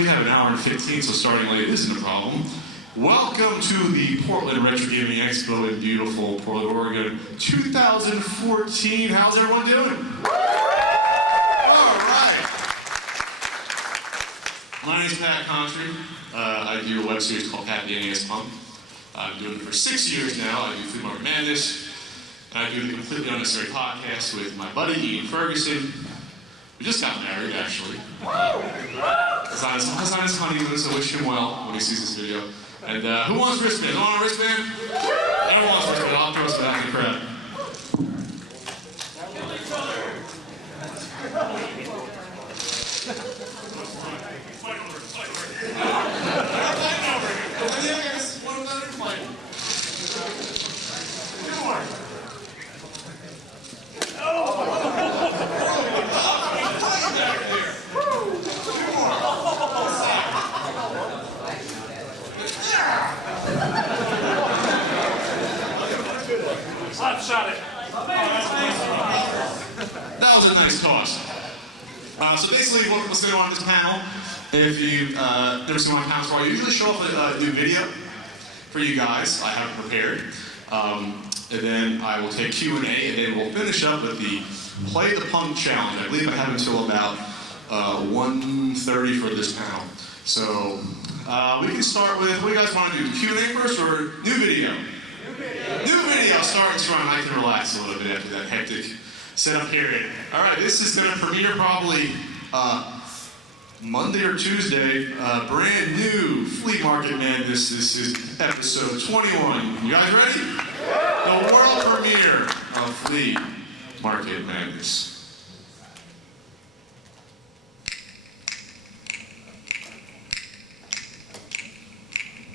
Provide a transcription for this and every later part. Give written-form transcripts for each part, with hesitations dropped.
we have an hour and 15, so starting late isn't a problem. Welcome to the Portland Retro Gaming Expo in beautiful Portland, Oregon, 2014. How's everyone doing? All right. My name is Pat Contry. I do a web series called Pat the NES Pump. I've been doing it for 6 years now. I do Flea Market Madness. And I do the Completely Unnecessary podcast with my buddy Ian Ferguson. We just got married, actually. He's on his honeymoon, so wish him well when he sees this video. And who wants wristbands? Who wants a wristband? Everyone wants a wristband. I'll throw us back in the crowd. That was a nice toss. So basically, what's going on in this panel, if you've never seen one of my panels before, I usually show off a new video for you guys. I have it prepared. And then I will take Q&A, and then we'll finish up with the Play the Punk Challenge. I believe I have until about 1:30 for this panel. So we can start with, what do you guys want to do? Q&A first or new video? New video, starting strong. I can relax a little bit after that hectic setup period. All right, this is going to premiere probably Monday or Tuesday. Brand new Flea Market Madness. This is episode 21. You guys ready? The world premiere of Flea Market Madness.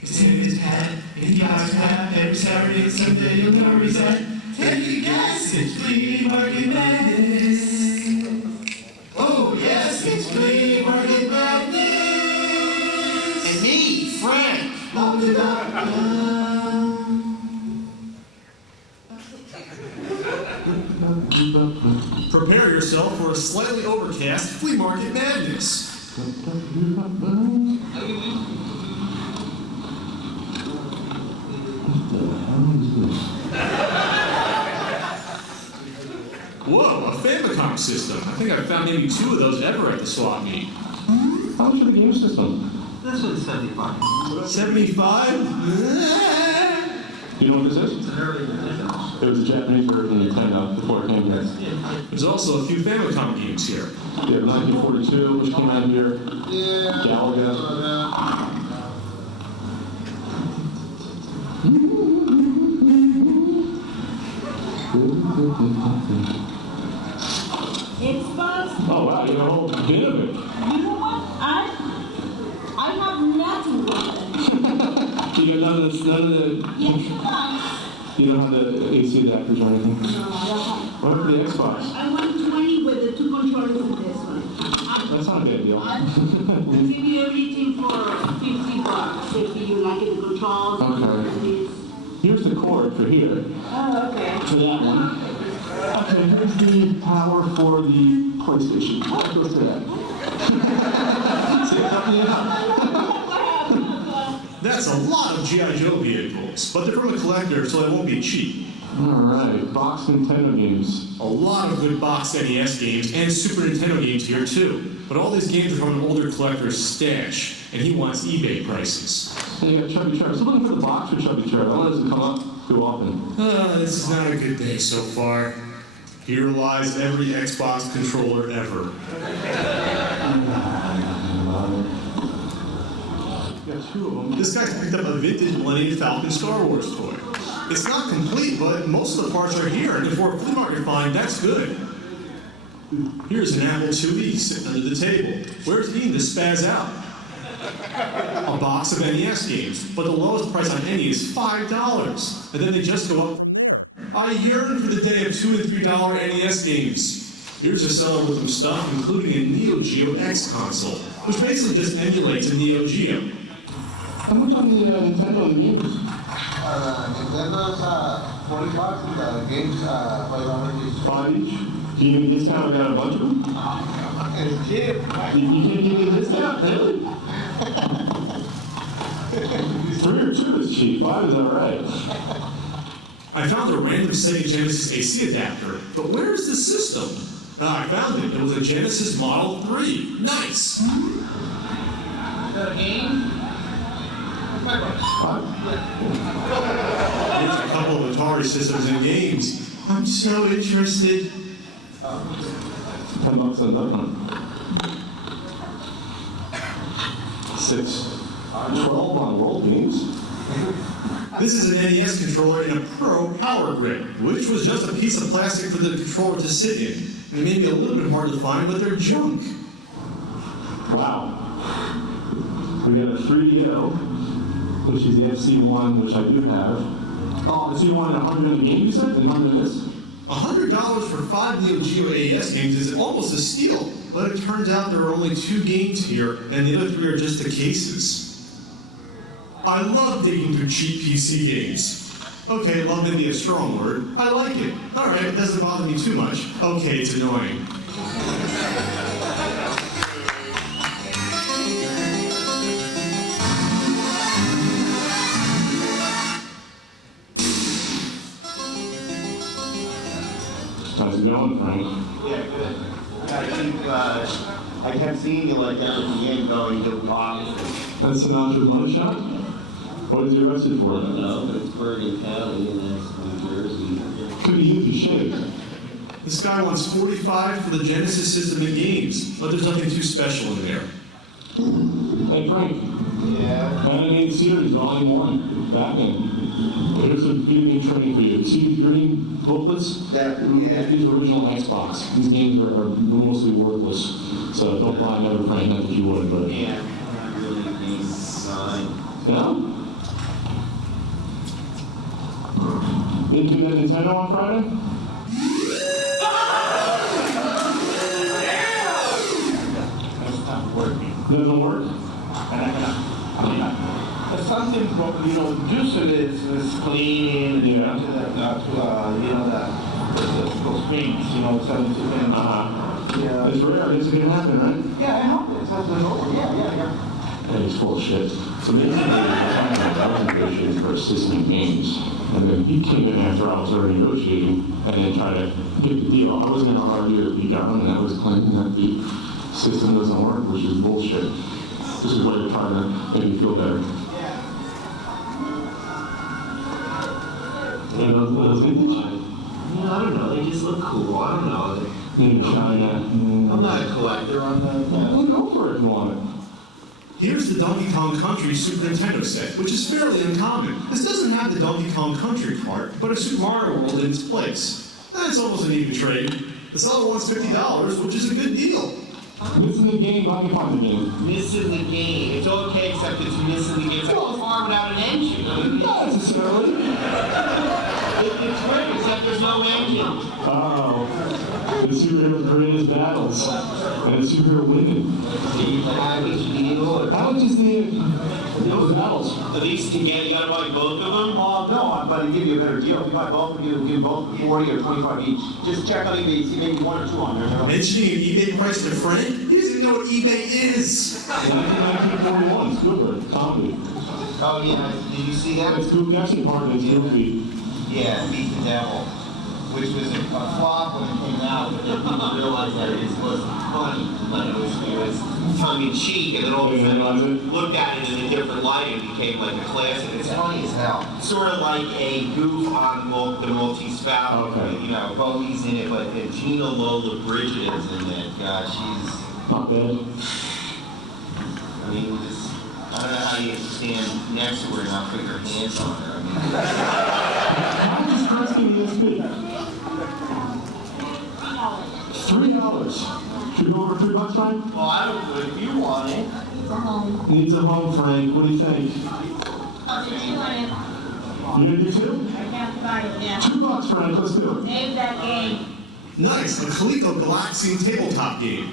His name is Pat, and he buys Pat every Saturday and Sunday. You'll know where he's at. Take a guess, it's Flea Market Madness. Oh yes, it's Flea Market Madness. And me, Frank. Prepare yourself for a slightly overcast Flea Market Madness. Whoa, a Famicom system. I think I've found maybe 2 of those ever at the swap meet. How much for the game system? This one's 75. 75? You know what this is? It's an early Nintendo. It was a Japanese version of Nintendo before it came here. There's also a few Famicom games here. Yeah, 1942, which came out here. Yeah. Galaga. Xbox? Oh wow, you have a whole bit of it. You know what? I have nothing with it. You got none of the Yes, you don't have the AC adapters or anything? no, I don't have. What for the Xbox? I want 20 with the 2 controllers in this one. That's not a bad deal. I'll give you everything for $50 if you like the controls. Okay. Here's the cord for here. Oh, okay. For that one. Okay, here's the power for the PlayStation. Let's go to that. See, it's up to you. That's a lot of G.I. Joe vehicles, but they're from a collector, so they won't be cheap. Alright, box Nintendo games. A lot of good box NES games and Super Nintendo games here too. But all these games are from an older collector's stash, and he wants eBay prices. Hey, you got Chubby Chair. So looking for the box for Chubby Chair. I don't doesn't come up too often. This is not a good day so far. Here lies every Xbox controller ever. Got 2 of them. This guy's picked up a vintage Millennium Falcon Star Wars toy. It's not complete, but most of the parts are here, and for a flea market find, that's good. Here's an Apple IIe sitting under the table. Where's he to spaz out? A box of NES games, but the lowest price on any is $5, and then they just go up. I yearn for the day of $2 and $3 NES games. Here's a seller with some stuff, including a Neo Geo X console, which basically just emulates a Neo Geo. How much on the Nintendo and the games? Nintendo's $40 and the games $5 each. 5 each? Can you give me a discount? I got a bunch of them. It's cheap. You can't give me a discount, really? figure 2 is cheap, 5 is alright. I found a random Sega Genesis AC adapter, but where is the system? I found it. It was a Genesis Model 3. Nice! Is that a game? Here's a couple of Atari systems and games. I'm so interested. $10 on that one. 12 on World Games. This is an NES controller in a Pro Power Grip, which was just a piece of plastic for the controller to sit in. And it may be a little bit hard to find, but they're junk. Wow. We got a 3DO, which is the FC1, which I do have. Oh, the FC1 and 100 in the game, you said? And 100 in this? $100 for 5 Neo Geo AES games is almost a steal, but it turns out there are only 2 games here, and the other 3 are just the cases. I love digging through cheap PC games. Okay, love may be a strong word. I like it. Alright, it doesn't bother me too much. Okay, it's annoying. How's it going, Frank? Yeah, good. I kept seeing you like down at the end going to offices. That's Sinatra's money shot? What was he arrested for? I don't know, but it's Bergen County and that's New Jersey. Could be you if you shaved. This guy wants $45 for the Genesis system and games, but there's nothing too special in there. Hey, Frank. Yeah. Animated Series, Volume 1, Batman. Here's some video game training for you. See these green booklets? Yeah. These are original Xbox. These games are mostly worthless. So don't buy another, Frank, not that you would, but... Yeah. Not really a game design. No? Didn't do that Nintendo on Friday? That's not working. Doesn't work? Something, usually is clean, Yeah. those things, 72 pins. Yeah. It's rare. I guess it can happen, right? Yeah, I hope it. Yeah. And he's full of shit. So basically, I was negotiating for assistant games. And then he came in after I was already negotiating and then tried to get the deal. I was going to argue that he got him and I was claiming that the system doesn't work, which is bullshit. This is a way to try to make me feel better. And those vintage? Yeah, I don't know. They just look cool. I don't know. Made in China. I'm not a collector. I'm not. Well, go for it if you want it. Here's the Donkey Kong Country Super Nintendo set, which is fairly uncommon. This doesn't have the Donkey Kong Country part, but a Super Mario World in its place. That's almost an even trade. The seller wants $50, which is a good deal. Missing the game, I can find the game. Missing the game. It's okay, except it's missing the game. It's like a car without an engine. Not necessarily. It's great, except there's no engine. Oh. The superhero's greatest battles. And the superhero winning. Package deal. How much is the battles? At least to get, you gotta buy both of them? No, but I give you a better deal. If you buy both, give both 40 or 25 each. Just check on eBay, see maybe 1 or 2 on there. Mentioning an eBay price to Frank? He doesn't even know what eBay is. 1941, Spielberg, comedy. Oh yeah, did you see that? It's goofy. I've seen part of it. It's goofy. Yeah, Beat the Devil, which was a flop when it came out, but then people realized that it was funny, like it was tongue-in-cheek, and then all of a sudden looked at it in a different light and became like a classic. It's funny as hell. Sort of like a goof on the Maltese Falcon. Okay. Bogey's in it, but Gina Lola Bridget is in it. God, she's, Not bad. I mean, I don't know how you stand next to her and not put your hands on her. How much is Kreskin ESP? $3. Should we go over $3, Frank? Well, I don't know if you want it. It's a home. Needs a home, Frank. What do you think? I'll do 2 on it. You gonna do 2? I have to buy it, yeah. $2, Frank. Let's do it. Save that game. Nice, a Coleco Galaxian tabletop game.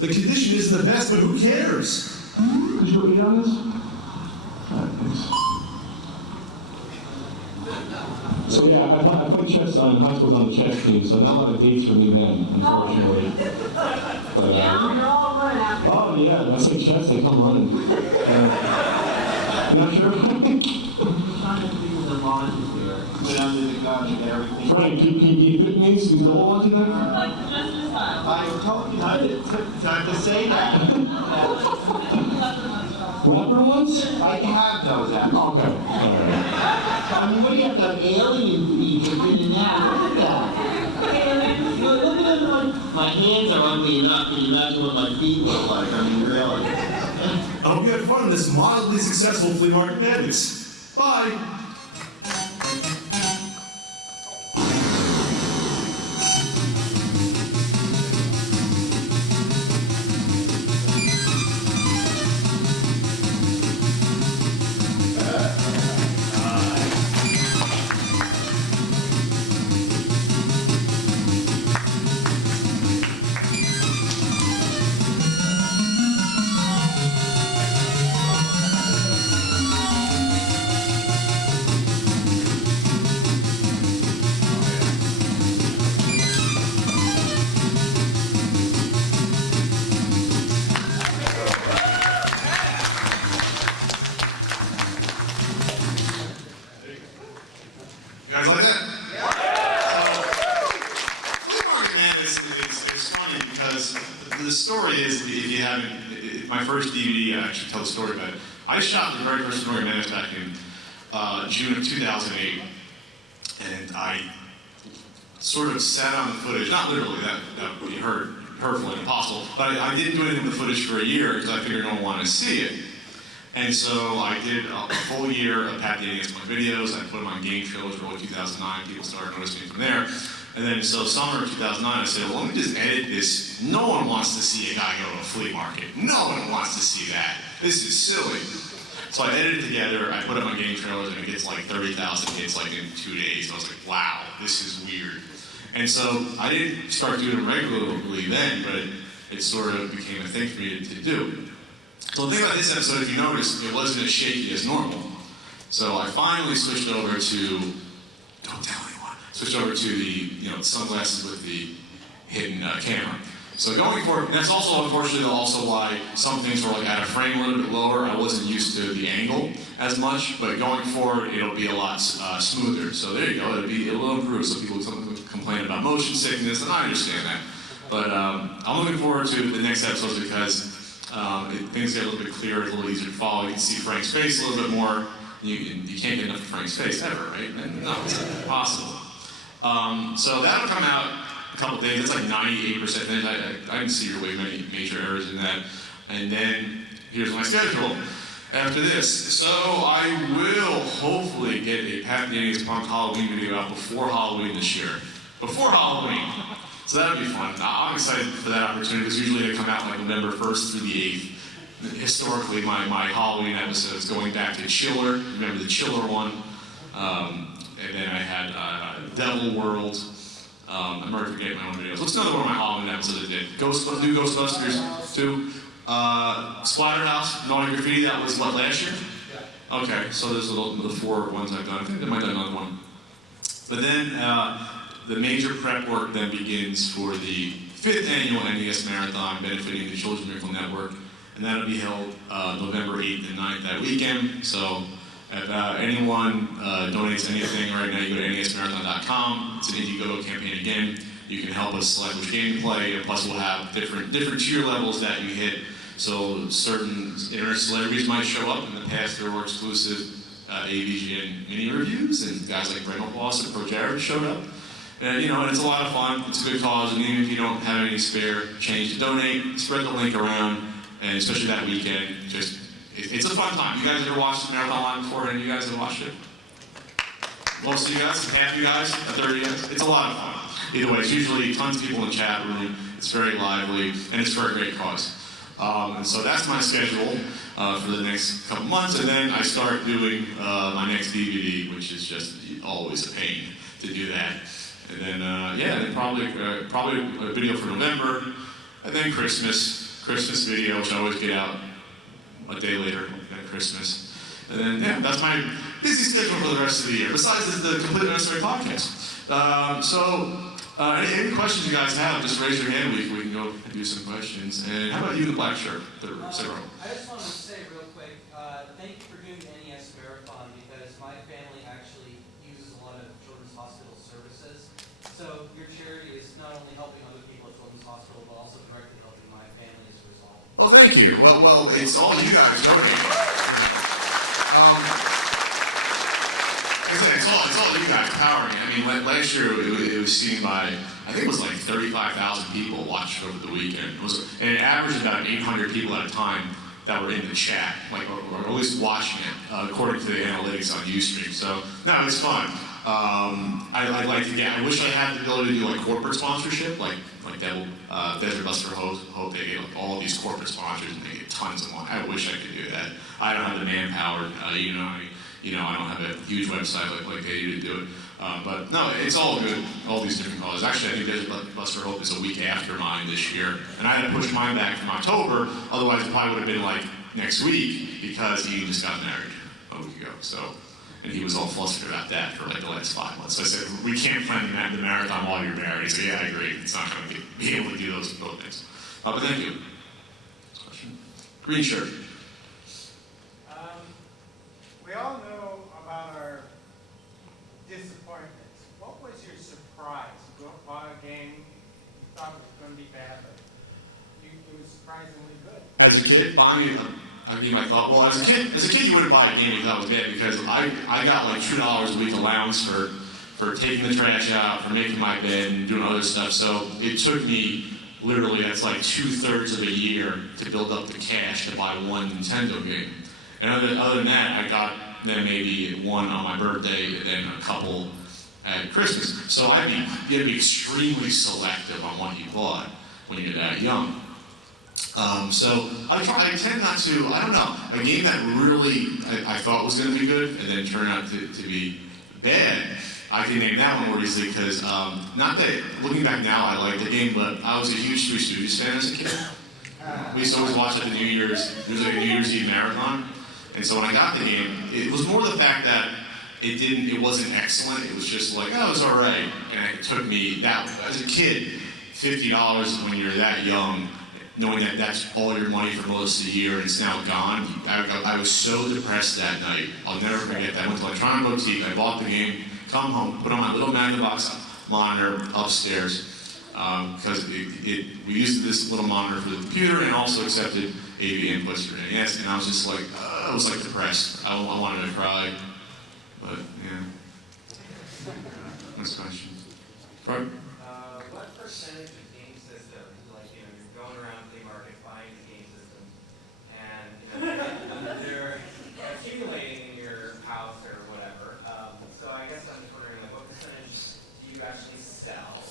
The condition isn't the best, but who cares? Could you go eat on this? Alright, thanks. So yeah, I played chess in high school, on the chess team, so not a lot of dates for me then, unfortunately. But, Yeah, they're all running after. oh yeah, I say chess, they come running. You not sure? out and get everything. Frank, can you fit in these gold ones, you think? I told you not to say that. Rapper ones? I have those actually. Okay. All right. I mean, what do you have to have alien feet to fit in that? Look at that. Look at it, like, my hands are ugly enough. Can you imagine what my feet look like? I mean, really. I hope you had fun in this mildly successful flea market madness. Bye. You guys like that? Flea Market Madness is funny because the story is, if you haven't, my first DVD, I actually tell the story about it. I shot the very first Flea Market Madness back in June of 2008, and I sort of sat on the footage, not literally, that would be hurtful and impossible, but I didn't do anything with the footage for a year because I figured no one wanted to see it. And so I did a full year of Pat the NES videos. I put them on game trailers early 2009. People started noticing me from there. And then, so summer of 2009, I said, well, let me just edit this. No one wants to see a guy go to a flea market. No one wants to see that. This is silly. So I edited it together. I put it on game trailers, and it gets like 30,000 hits like in 2 days. I was like, wow, this is weird. And so I didn't start doing it regularly then, but it sort of became a thing for me to do. So the thing about this episode, if you notice, it wasn't as shaky as normal. So I finally switched over to, don't tell anyone, switched over to the sunglasses with the hidden camera. So going forward, and that's also unfortunately also why some things were like at a frame a little bit lower. I wasn't used to the angle as much, but going forward, it'll be a lot smoother. So there you go, it'll improve. So people complain about motion sickness, and I understand that. But I'm looking forward to the next episodes because things get a little bit clearer, a little easier to follow. You can see Frank's face a little bit more. You can't get enough of Frank's face ever, right? No, it's impossible. So that'll come out a couple days. It's like 98% finished. I didn't see really many major errors in that. And then here's my schedule after this. So I will hopefully get a Pat the NES Punk Halloween video out before Halloween this year. Before Halloween. So that would be fun. I'm excited for that opportunity because usually they come out like November 1st through the 8th. Historically, my Halloween episodes going back to Chiller. Remember the Chiller one? And then I had Devil World. I'm already forgetting my own videos. What's another one of my Halloween episodes I did? New Ghostbusters 2. Splatterhouse, Naughty Graffiti, that was what, last year? Yeah. Okay, so there's the 4 ones I've done. I think I might have done another one. But then, the major prep work then begins for the 5th annual NES Marathon benefiting the Children's Miracle Network, and that'll be held November 8th and 9th that weekend. So if anyone donates anything right now, you go to nesmarathon.com. It's an Indiegogo campaign again. You can help us select which game to play, and plus we'll have different tier levels that you hit. So certain internet celebrities might show up. In the past, there were exclusive AVGN mini reviews, and guys like Brent Boss and Pro Jared showed up. And it's a lot of fun. It's a good cause, and even if you don't have any spare change to donate, spread the link around, and especially that weekend, it's a fun time. You guys ever watched the Marathon Live before? Any of you guys have watched it? Most of you guys? Half you guys? A third of you guys? It's a lot of fun. Either way, it's usually tons of people in the chat room. It's very lively, and it's for a great cause. And so that's my schedule for the next couple months, and then I start doing my next DVD, which is just always a pain to do that. And then, then probably a video for November, and then Christmas video, which I always get out a day later than Christmas. And then, that's my busy schedule for the rest of the year, besides the Completely Unnecessary podcast. Any questions you guys have, just raise your hand. We can go do some questions. And how about you in the black shirt? I just wanted to say real quick, thank you for doing the NES Marathon, because my family actually uses a lot of children's Hospital services. So your charity is not only helping other people at Children's Hospital, but also directly helping my family as a result. Oh, thank you. Well, it's all you guys donating. Like I said, it's all you guys powering it. I mean, last year it was seen by, I think it was like 35,000 people watched over the weekend. And it averaged about 800 people at a time that were in the chat, like or at least watching it, according to the analytics on Ustream. So no, it's fun. I'd like to get. I wish I had the ability to do like corporate sponsorship, like Desert Bus for Hope. They get like all of these corporate sponsors and they get tons of money. I wish I could do that. I don't have the manpower. I don't have a huge website like they do to do it. But no, it's all good. All these different colors. Actually, I think Desert Bus for Hope is a week after mine this year, and I had to push mine back from October. Otherwise, it probably would have been like next week because he just got married a week ago. So, and he was all flustered about that for like the last 5 months. So I said, we can't plan the marathon while you're married. He said, yeah, I agree. It's not going to be able to do both things. But thank you. Next question. Green shirt. We all know about our disappointments. What was your surprise? You bought a game, you thought it was going to be bad, but it was surprisingly good. As a kid, I'll give you my thought. Well, as a kid, you wouldn't buy a game you thought was bad because I got like $2 a week allowance for taking the trash out, for making my bed, and doing other stuff. So it took me literally, that's like 2/3 of a year to build up the cash to buy one Nintendo game. And other than that, I got then maybe one on my birthday, and then a couple at Christmas. So you had to be extremely selective on what you bought when you're that young. So I tend not to, I don't know, a game that really I thought was going to be good and then turned out to be bad. I can name that one more easily because, not that, looking back now I like the game, but I was a huge Three Stooges fan as a kid. We used to always watch at the New Year's, there was like a New Year's Eve marathon. And so when I got the game, it was more the fact that it wasn't excellent, it was just like, oh, it was alright. And it took me, as a kid, $50 when you're that young, knowing that that's all your money for most of the year and it's now gone. I was so depressed that night. I'll never forget that. I went to Electronic Boutique, I bought the game, come home, put on my little Magnavox monitor upstairs, because we used this little monitor for the computer and also accepted AV inputs for NES, and I was just like, I was like depressed. I wanted to cry, but yeah. Next question. Fred? What percentage of game systems, like, you're going around flea market buying the game systems, and, they're accumulating in your house or whatever. So I guess I'm just wondering, like, what percentage do you actually sell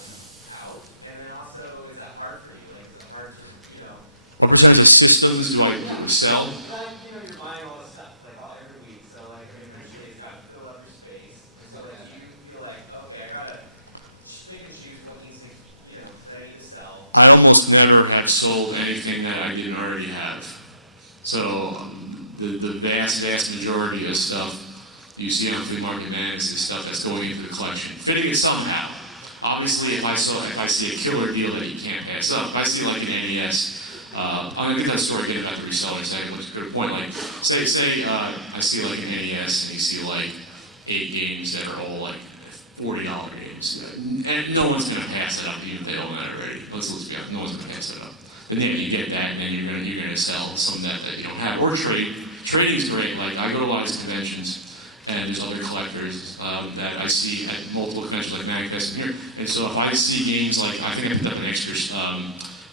out? And then also, is that hard for you? Like, is it hard to, What percentage of systems do I sell? like, you're buying all this stuff, like, every week. So, like, eventually it's got to fill up your space. And so, like, you feel like, okay, I gotta pick and choose what needs to, that I need to sell. I almost never have sold anything that I didn't already have. So the vast majority of stuff you see on Flea Market Madness is stuff that's going into the collection, fitting it somehow. Obviously, if I see a killer deal that you can't pass up, if I see like an NES, I'm gonna get that story again about the reseller in a second, which is a good point. Like, say I see like an NES and you see like 8 games that are all like $40 games, and no one's gonna pass it up even if they own that already. Let's be honest, no one's gonna pass it up. Then yeah, you get that, and then you're gonna sell some that you don't have, or trade. Trading's great. Like, I go to a lot of these conventions, and there's other collectors that I see at multiple conventions, like Manifest and here. And so if I see games like, I think I picked up an extra,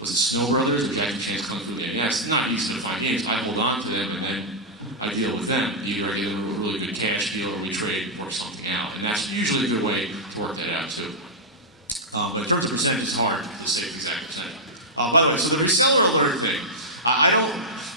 was it Snow Brothers or Jack and Chan's Kung Fu game? Yeah, it's not easy to find games. I hold on to them, and then I deal with them. Either I get a really good cash deal, or we trade, work something out. And that's usually a good way to work that out, too. But in terms of percentage, it's hard to say the exact percentage. By the way, so the reseller alert thing,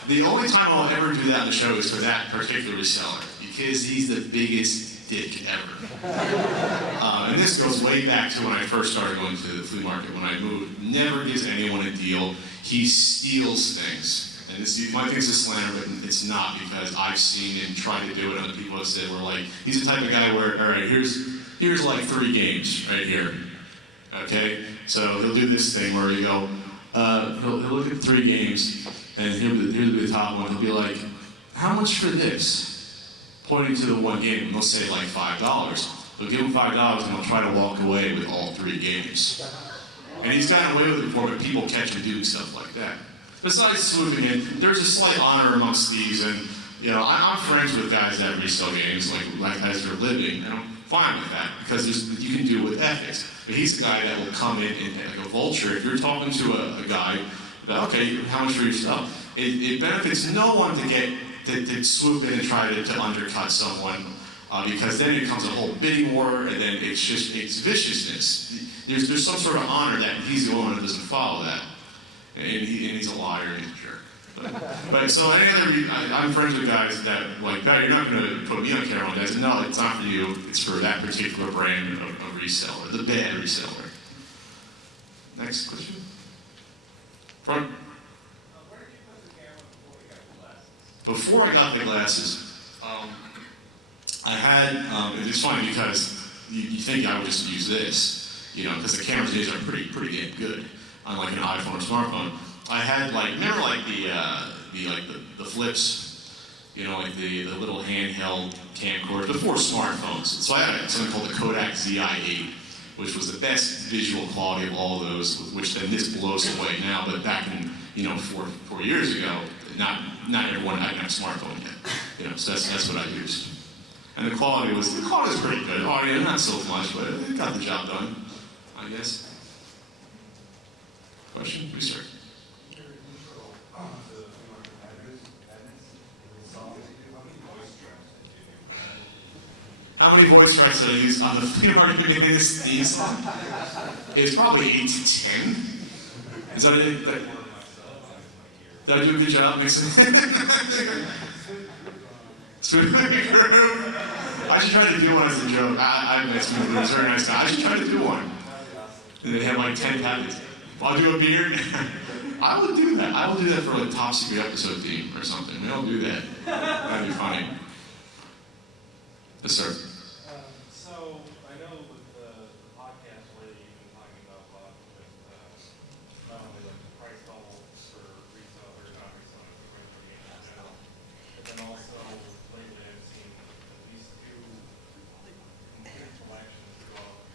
the only time I'll ever do that on the show is for that particular reseller, because he's the biggest dick ever. And this goes way back to when I first started going to the flea market when I moved. Never gives anyone a deal. He steals things. And this, you might think it's a slander, but it's not, because I've seen and tried to do it. Other people have said, we're like, he's the type of guy where, all right, here's like 3 games right here. Okay? So he'll do this thing where you go, he'll look at 3 games, and here'll be the top one. He'll be like, how much for this? Pointing to the one game, and they'll say like $5. They'll give him $5 and he'll try to walk away with all 3 games. And he's gotten away with it before, but people catch him doing stuff like that. Besides swooping in, there's a slight honor amongst thieves, and you know, I'm friends with guys that resell games like as they're living, and I'm fine with that because you can do it with ethics. But he's the guy that will come in and like a vulture. If you're talking to a guy about, okay, how much for your stuff? It benefits no one to swoop in and try to undercut someone because then it becomes a whole bidding war, and then it's viciousness. There's some sort of honor that he's the only one that doesn't follow that, and he's a liar and he's a jerk. But so I'm friends with guys that like, "Pat, you're not going to put me on camera." And I said, "No, it's not for you. It's for that particular brand of reseller, the bad reseller." Next question. Front. Where did you put the camera before you got the glasses? Before I got the glasses, I had. It's funny because you think I would just use this, you know, because the cameras these are pretty damn good, unlike an iPhone or smartphone. I had remember the flips, you know, like the little handheld camcorders before smartphones. So I had something called the Kodak ZI-8, which was the best visual quality of all those. Which then this blows away now, but back in 4 years ago, not everyone had a smartphone yet. You know, so that's what I used. And the quality was pretty good. Audio not so much, but it got the job done, I guess. Question, please, sir. How many voice tracks did I use on the flea market Madness theme song? It's probably 8 to 10. Is that it? Did I do a good job mixing? I should try to do one as a joke. I met Smooth Group, very nice guy. I should try to do one. And they have like 10 packets. I'll do a beard. I would do that. I will do that for a top secret episode theme or something. We don't do that. That'd be funny. Yes, sir. So I know with the podcast lately, you've been talking about a lot with not only like the price levels for resellers, not resellers, but regular games in general, but then also lately I've seen at least 2 complete collections go up,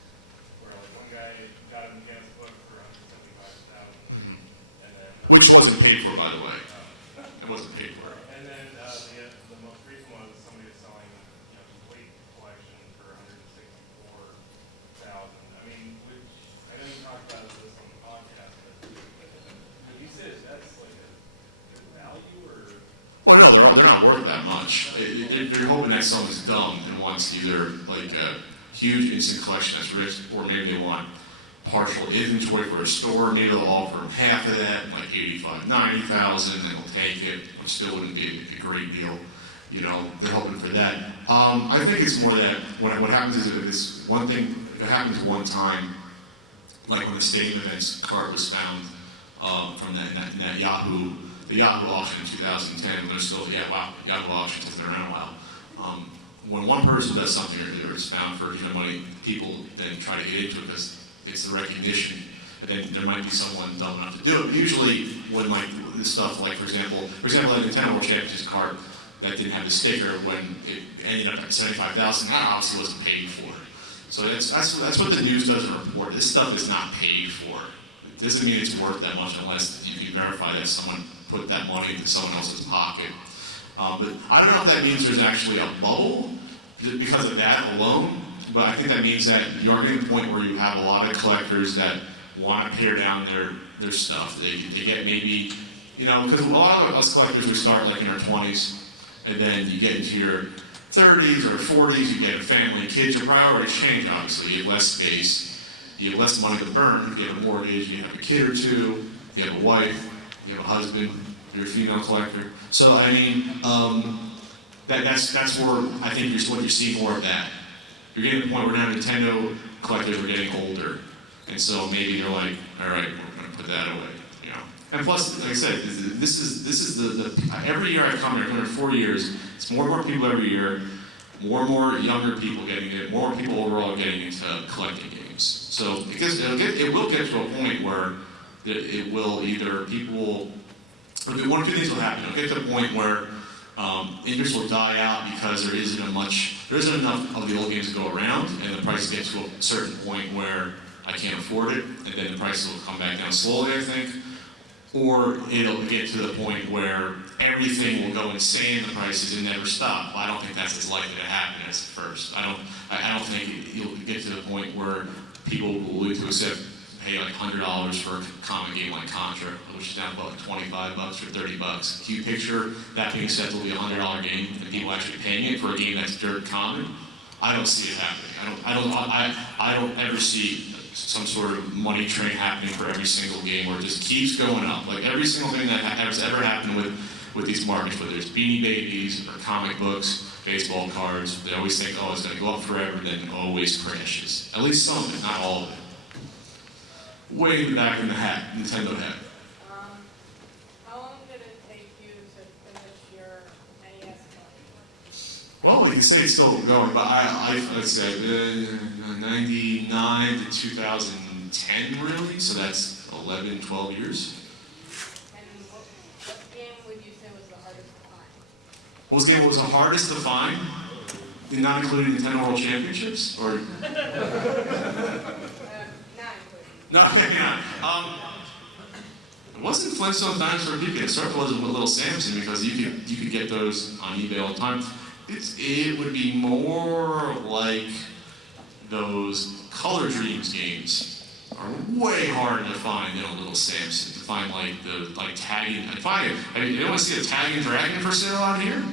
where like one guy got a mechanics book for $175,000, and then Which wasn't paid for, by the way. It wasn't paid for. And then the most recent one was somebody was selling complete collection for $164,000. I mean, which I know you talked about this on the podcast, but would you say that's like a good value or? Well, no, they're not worth that much. They're hoping that someone's dumb and wants either like a huge instant collection that's rich, or maybe they want partial inventory for a store. Maybe they'll offer them half of that, like $85,000, $90,000, and they'll take it, which still wouldn't be a great deal. You know, they're hoping for that. I think it's more that what happens is this one thing. It happens one time, like when the Stadium Events card was found from that Yahoo, the Yahoo auction in 2010. They're still, Yahoo auction has been around a while. When one person does something or is found for money, people then try to get into it because it's the recognition, and then there might be someone dumb enough to do it. But usually, when like this stuff, like for example, the Nintendo World Championship card that didn't have the sticker, when it ended up at $75,000, that obviously wasn't paid for. So that's what the news doesn't report. This stuff is not paid for. It doesn't mean it's worth that much unless you can verify that someone put that money into someone else's pocket. But I don't know if that means there's actually a bubble because of that alone. But I think that means that you're getting to the point where you have a lot of collectors that want to pare down their stuff. They get maybe, because a lot of us collectors, we start like in our 20s, and then you get into your 30s or 40s, you get a family, kids, your priorities change, obviously. You have less space, you have less money to burn, you get a mortgage, you have a kid or two, you have a wife, you have a husband, you're a female collector. So, I mean, that's where I think you're seeing more of that. You're getting to the point where now Nintendo collectors are getting older, and so maybe they're like, all right, we're going to put that away, And plus, like I said, this is the every year I come here, I've been here 4 years. It's more and more people every year, more and more younger people getting it, more and more people overall getting into collecting games. So it will get to a point where it will either one of two things will happen. It'll get to a point where interest will die out because there isn't enough of the old games to go around, and the price gets to a certain point where I can't afford it, and then the prices will come back down slowly, I think. Or it'll get to the point where everything will go insane, the prices, and never stop. I don't think that's as likely to happen as first. I don't think you'll get to the point where people will willing to pay like $100 for a common game like Contra, which is now about like $25 or $30. Can you picture that being set to be a $100 game and people actually paying it for a game that's dirt common? I don't see it happening. I don't ever see some sort of money train happening for every single game where it just keeps going up. Like every single thing that has ever happened with these markets, whether it's Beanie Babies or comic books, baseball cards, they always think, oh, it's going to go up forever, then it always crashes. At least some of it, not all of it. Way in the back in the hat, Nintendo hat. How long did it take you to finish your NES collection? Well, you can say it's still going, but let's say 99 to 2010, really. So that's 11, 12 years. And what game would you say was the hardest to find? What game was the hardest to find? Not including Nintendo World Championships, or? Not including. No, it wasn't Flintstones Dinosaur Pikachu. It certainly wasn't with Little Samson because you could get those on eBay all the time. It would be more like those Color Dreams games are way harder to find than a Little Samson. To find like tagging. You want to see a tagging dragon for sale out here?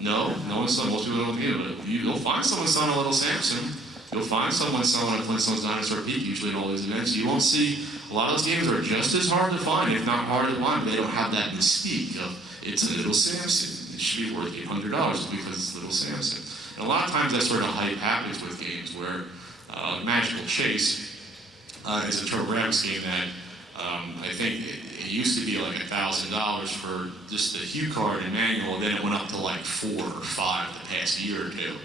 No one's selling. Most people don't do it. You'll find someone selling a Little Samson. You'll find someone selling a Flintstones Dinosaur Peak usually at all these events. You won't see, a lot of those games are just as hard to find, if not harder to find. They don't have that mystique of, it's a Little Samson. It should be worth $800 because it's Little Samson. And a lot of times that sort of hype happens with games where Magical Chase is a TurboGrafx game that I think it used to be like $1,000 for just the hue card and manual, then it went up to like $4 or $5 the past year or two.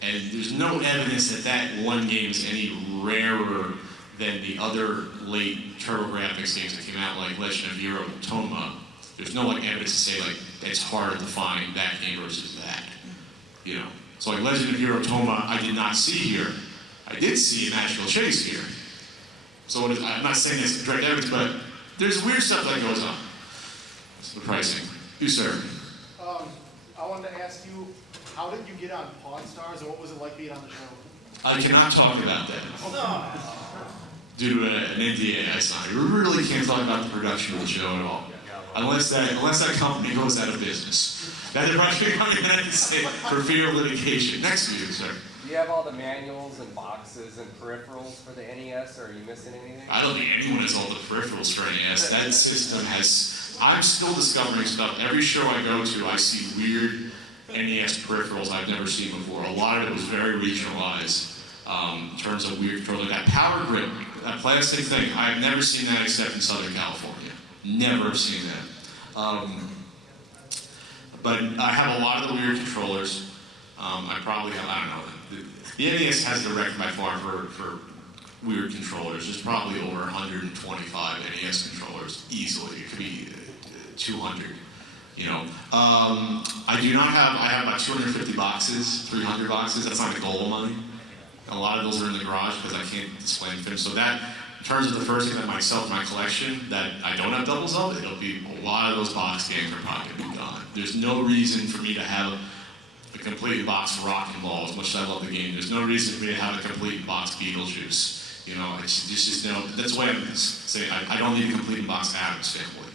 And there's no evidence that one game is any rarer than the other late TurboGrafx games that came out, like Legend of Hero Toma. There's no evidence to say it's harder to find that game versus that. So like Legend of Hero Toma, I did not see here. I did see a Magical Chase here. So I'm not saying this direct evidence, but there's weird stuff that goes on. It's the pricing. You, sir. I wanted to ask you, how did you get on Pawn Stars, or what was it like being on the show? I cannot talk about that. Due to an NDA I signed. We really can't talk about the production of the show at all. Unless that company goes out of business. That is probably coming in for fear of litigation. Next to you, sir. Do you have all the manuals and boxes and peripherals for the NES, or are you missing anything? I don't think anyone has all the peripherals for NES. That system I'm still discovering stuff. Every show I go to, I see weird NES peripherals I've never seen before. A lot of it was very regionalized in terms of weird controls. Like that power grip, that plastic thing, I've never seen that except in Southern California. Never seen that. But I have a lot of the weird controllers. I probably have, I don't know. The NES has the record by far for weird controllers. There's probably over 125 NES controllers easily. It could be 200. I have about 250 boxes, 300 boxes. That's not the global money. A lot of those are in the garage because I can't display them finished. So that, in terms of the first thing that myself in my collection that I don't have doubles of, it'll be a lot of those box games are probably going to be gone. There's no reason for me to have a complete box Rockin' Ball, as much as I love the game. There's no reason for me to have a complete box Beetlejuice. It's just that's why I'm saying I don't need a complete box Adams Family.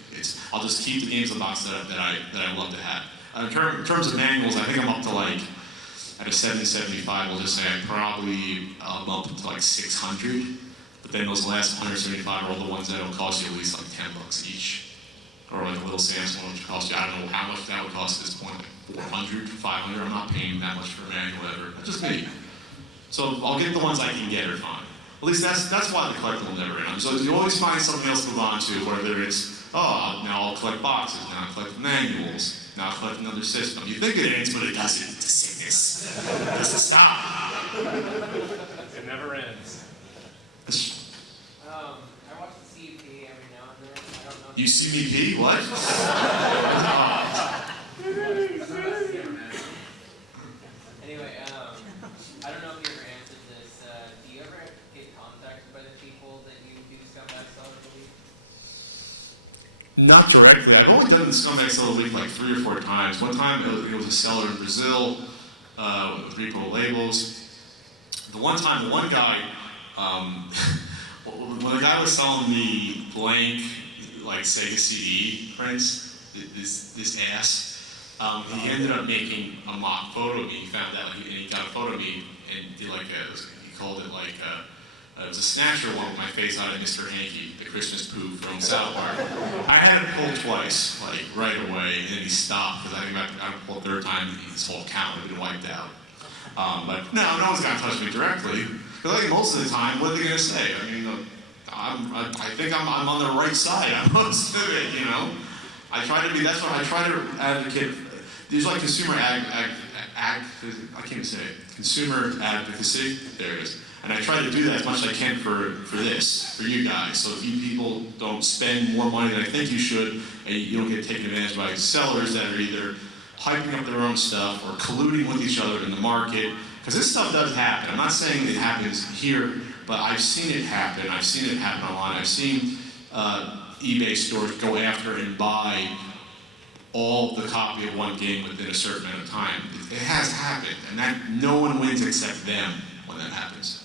I'll just keep the games in the box that I love to have. In terms of manuals, I think I'm up to at a 775, we'll just say I'm up to 600. But then those last 175 are all the ones that'll cost you at least $10 each. Or like a Little Samson one, which cost you, I don't know how much that would cost at this point, 400, 500. I'm not paying that much for a manual ever. That's just me. So I'll get the ones I can get are fine. At least that's why the collectible never ends. So you always find something else to move on to, whether it's, now I'll collect boxes, now I'll collect manuals, now I'll collect another system. You think it ends, but it doesn't. It's a sickness. It doesn't stop. It never ends. I watch the CP every now and then. I don't know. You see me pee? What? Anyway, I don't know if you ever answered this. Do you ever get contacted by the people that you do scumbag seller believe? Not directly. I've only done the Scumbag Seller League like 3 or 4 times. One time it was a seller in Brazil with repo labels. The one time, the one guy, when the guy was selling me blank, like Sega CD prints, this ass, he ended up making a mock photo of me. He found out, and he got a photo of me and did like he called it like it was a snatcher one with my face on it, Mr. Hanky, the Christmas poo from South Park. I had it pulled twice, like right away, and then he stopped because I think I got it pulled 3rd time, his whole account had been wiped out. But no one's gonna touch me directly. Because I think most of the time, what are they gonna say? I mean, I think I'm on the right side. I'm most of it, you know. I try to be. That's what I try to advocate. There's like consumer I can't even say it. Consumer advocacy. There it is. And I try to do that as much as I can for you guys. So if you people don't spend more money than I think you should, and you don't get taken advantage by sellers that are either hyping up their own stuff or colluding with each other in the market, because this stuff does happen. I'm not saying it happens here, but I've seen it happen. I've seen it happen online. I've seen eBay stores go after and buy all the copy of one game within a certain amount of time. It has happened, and that no one wins except them when that happens.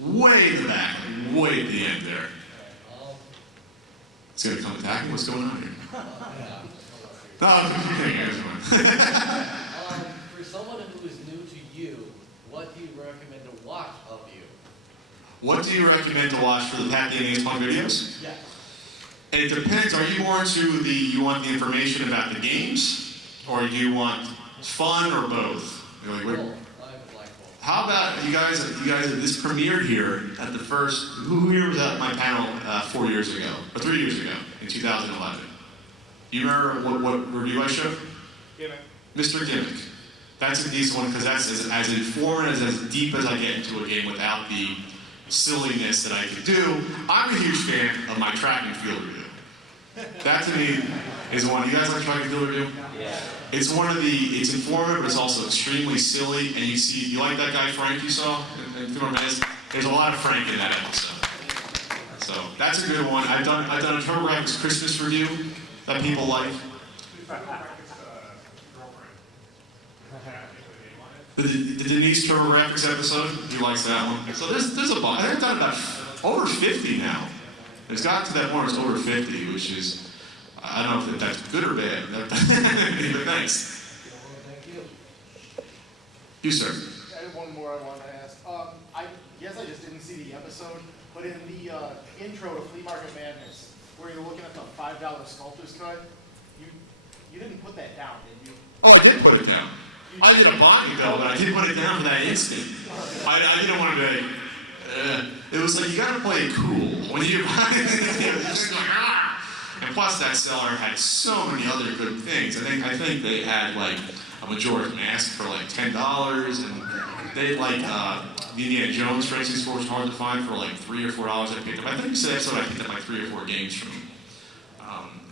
Way in the back, way at the end there. It's gonna come attacking? What's going on here? For someone who is new to you, what do you recommend to watch of you? What do you recommend to watch for the Pat the NES Punk videos? Yes. It depends. Are you more into you want the information about the games, or do you want fun, or both? You're like, what? How about you guys? This premiered here at the first. Who here was at my panel 4 years ago, or 3 years ago, in 2011? You remember what review I showed? Gimmick. Mr. Gimmick. That's a decent one because that's as informative, as deep as I get into a game without the silliness that I can do. I'm a huge fan of my track and field review. That to me is one. You guys like track and field review? Yeah. It's it's informative, but it's also extremely silly. And you like that guy Frank you saw in 3 minutes? There's a lot of Frank in that episode. So that's a good one. I've done a TurboGrafx Christmas review that people like. The Denise TurboGrafx episode, he likes that one. So there's a bunch. I've done about over 50 now. It's got to that point where it's over 50, which is, I don't know if that's good or bad. But thanks. Thank you. You, sir. I had one more I wanted to ask. I guess I just didn't see the episode, but in the intro to Flea Market Madness, where you're looking at the $5 sculptor's cut, you didn't put that down, did you? Oh, I did put it down. I did a body though, but I didn't put it down for that instant. I didn't want to be. It was like you gotta play it cool when you buy it. Just like, ah! And plus, that seller had so many other good things. I think they had like a Majora's Mask for like $10, and they had like the Indiana Jones Racing Sport was hard to find for like $3 or $4. I picked up. I think you said episode I picked up like 3 or 4 games from.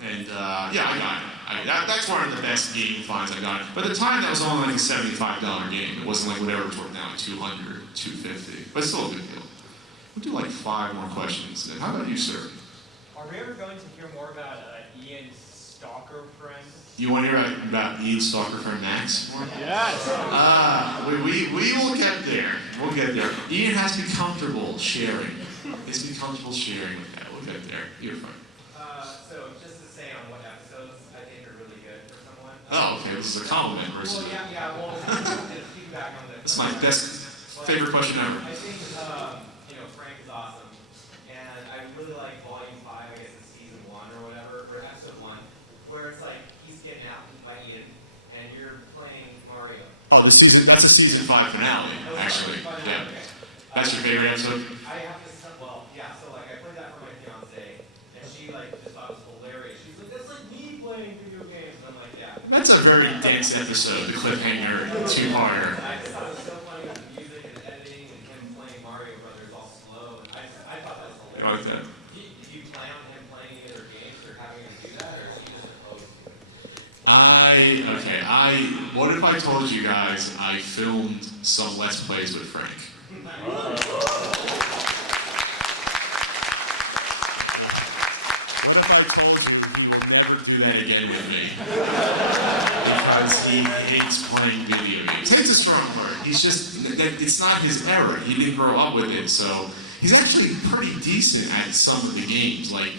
Yeah, I got it. That's one of the best game finds I got. But at the time, that was only like a $75 game. It wasn't like whatever it's worth now, like $200, $250. But it's still a good deal. We'll do like 5 more questions. How about you, sir? Are we ever going to hear more about Ian's stalker friend? You want to hear about Ian's stalker friend Max? Yes. We will get there. We'll get there. Ian has to be comfortable sharing. He has to be comfortable sharing with that. We'll get there. You're fine. So just to say on what episodes I think are really good for someone. Oh, okay. This is a compliment versus. Well, yeah. Well, to feedback on this. That's my best favorite question ever. I think Frank is awesome, and I really like Volume 5. I guess it's Season 1 or whatever, or Episode 1, where it's like he's getting out by Ian, and you're playing Mario. Oh, that's a season 5 finale, actually. Yeah. That's your favorite episode? I have to. Well, yeah. So like I played that for my fiance, and she like just thought it was hilarious. She's like, "That's like me playing video games." And I'm like, "Yeah." That's a very dense episode, the cliffhanger, 2-parter. I just thought it was so funny with the music and editing and him playing Mario Brothers all slow. And I thought that was hilarious. I like that. Do you plan on him playing any other games or having him do that, or is he just opposed to What if I told you guys I filmed some Let's Plays with Frank? What if I told you he will never do that again with me? Because he hates playing video games. Hates a strong word. He's just, it's not his era. He didn't grow up with it, so he's actually pretty decent at some of the games, like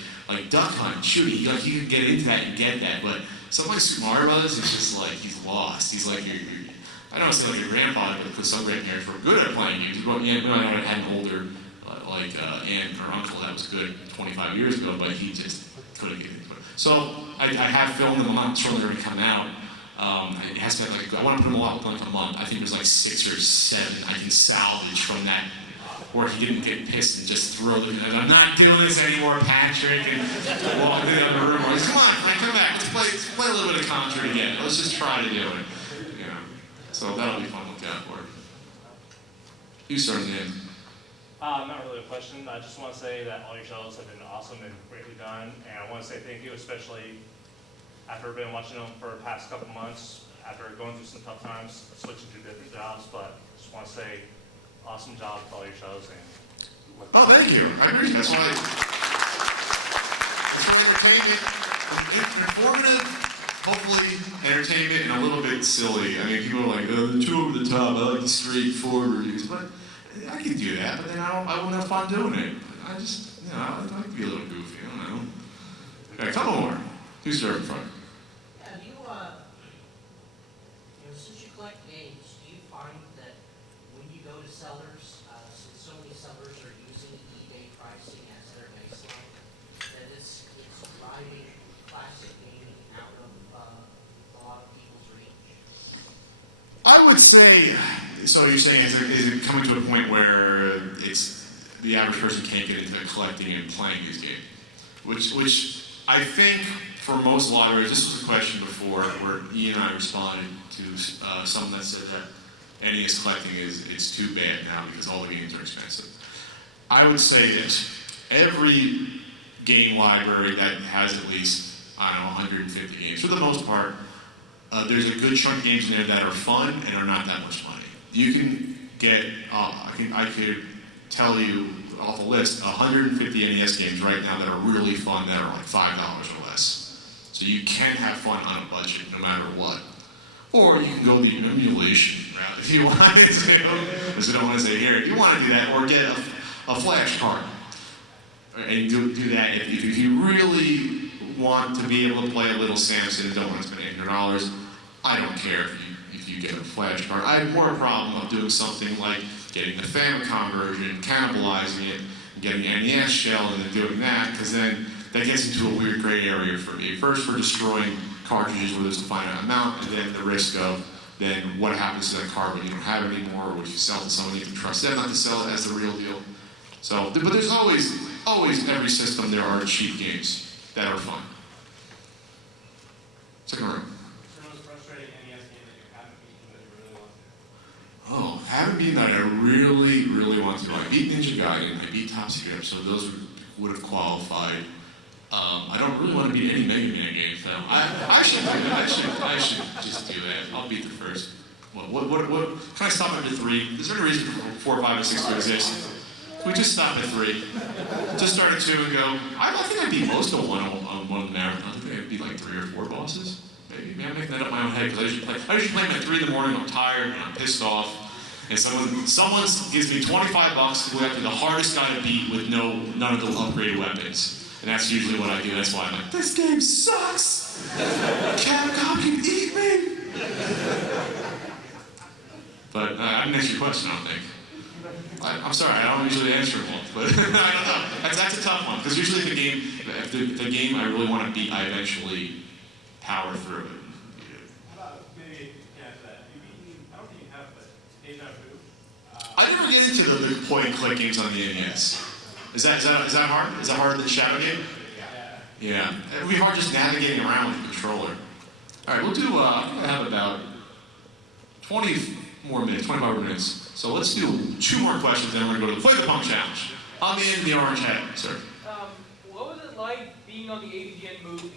Duck Hunt, shooting. Like he could get into that and get that, but something like Super Mario Brothers, it's just like he's lost. He's like I don't say like your grandfather, but some grandparents were good at playing games. But yeah, I had an older aunt or uncle that was good 25 years ago, but he just couldn't get into it. So I have filmed them. I'm not sure they're going to come out. It has to have I want to put them all out like a month. I think there's like 6 or 7 I can salvage from that, where he didn't get pissed and just throw them. And I'm not doing this anymore, Patrick. And walk in the other room. Like, come on, Frank, come back. Let's play a little bit of Contra again. Let's just try to do it. You know. So that'll be fun to look out for. You start in the end. Not really a question. I just want to say that all your shows have been awesome and greatly done. And I want to say thank you, especially after been watching them for the past couple months, after going through some tough times, switching to different jobs. But I just want to say awesome job with all your shows. And oh, thank you. I agree. That's why entertainment, informative, hopefully entertainment, and a little bit silly. I mean, people are like, oh, they're too over the top. I like the straightforward reviews, but I can do that. But then I won't have fun doing it. I just, I like to be a little goofy. I don't know. Okay, a couple more. Who's there in front? Have you, since you collect games, do you find that when you go to sellers, since so many sellers are using eBay pricing as their baseline, that it's driving classic gaming out of a lot of people's reach? I would say, so you're saying, is it coming to a point where the average person can't get into collecting and playing these games? Which I think for most libraries, this was a question before where Ian and I responded to someone that said that NES collecting it's too bad now because all the games are expensive. I would say this: every game library that has at least 150 games, for the most part, there's a good chunk of games in there that are fun and are not that much money. You can get, I could tell you off the list 150 NES games right now that are really fun that are like $5 or less. So you can have fun on a budget no matter what. Or you can go the emulation route if you wanted to, because I don't want to say here, if you want to do that, or get a flash card. And do that if you really want to be able to play a little Samson and don't want to spend $800, I don't care if you get a flash card. I have more problem of doing something like getting the Famicom version, cannibalizing it, getting an NES shell, and then doing that, because then that gets into a weird gray area for me. First, for destroying cartridges where there's a finite amount, and then the risk of then what happens to that card when you don't have it anymore, or if you sell to someone, you can trust them not to sell it as the real deal. So, but there's always every system there are cheap games that are fun. Second row. Oh, haven't beaten that I really, really want to. I beat Ninja Gaiden, I beat Top Secret, so those would have qualified. I don't really want to beat any Mega Man games, though. I should do that. I should just do that. I'll beat the first. What? Can I stop after 3? Is there any reason for 4, 5, or 6 to exist? Can we just stop at 3? Just start at 2 and go. I think I beat most of one of the marathon. I think I beat like 3 or 4 bosses. Maybe I'm making that up in my own head, because I usually play them at 3 in the morning, I'm tired, and I'm pissed off, and someone gives me $25 to go after the hardest guy to beat with none of the upgraded weapons. And that's usually what I do. That's why I'm like, this game sucks! Capcom can eat me! But I didn't answer your question, I don't think. I'm sorry, I don't usually answer them all, but I don't know. That's a tough one, because usually the game I really want to beat, I eventually power through it. How about maybe answer that? I don't think you have, but Deja Vu. I never get into the point-and-click games on the NES. Is that hard? Is that harder than Shadow Game? Yeah. It would be hard just navigating around with the controller. All right, we'll do, I have about 25 more minutes. So let's do 2 more questions, then we're going to go to the Play the Punk Challenge. On the end of the orange hat, sir. What was it like being on the AVGN movie?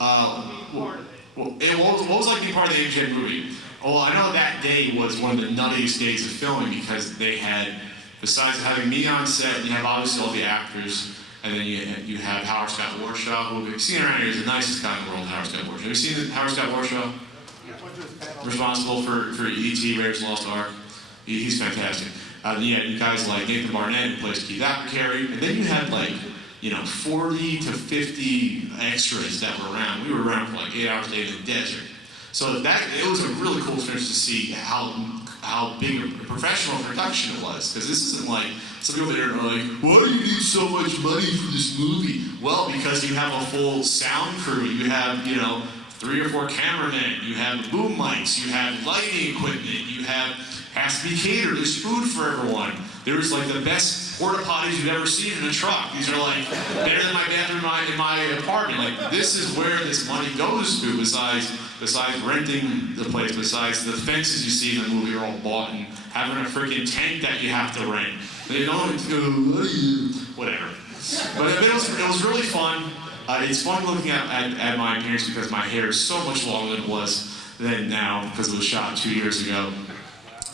Being part of it. Well, what was like being part of the AJ movie? Well, I know that day was one of the nuttiest days of filming because they had, besides having me on set, you have obviously all the actors, and then you have Howard Scott Warshaw, who we've seen around here is the nicest guy in the world, Howard Scott Warshaw. Have you seen Howard Scott Warshaw? Responsible for E.T. Raiders of the Lost Ark. He's fantastic. You had guys like Nathan Barnett, who plays Keith Apicary, and then you had like, 40 to 50 extras that were around. We were around for like 8 hours a day in the desert. So it was a really cool experience to see how big a professional production it was. Because this isn't like, some people there are like, why do you need so much money for this movie? Well, because you have a full sound crew. You have, 3 or 4 cameramen. You have boom mics. You have lighting equipment. You has to be catered. There's food for everyone. There's like the best porta potties you've ever seen in a truck. These are like better than my bathroom in my apartment. Like this is where this money goes to. Besides renting the place, besides the fences you see in the movie are all bought, and having a freaking tent that you have to rent. They don't go, whatever. But it was really fun. It's fun looking at my appearance because my hair is so much longer than it was then now because it was shot 2 years ago.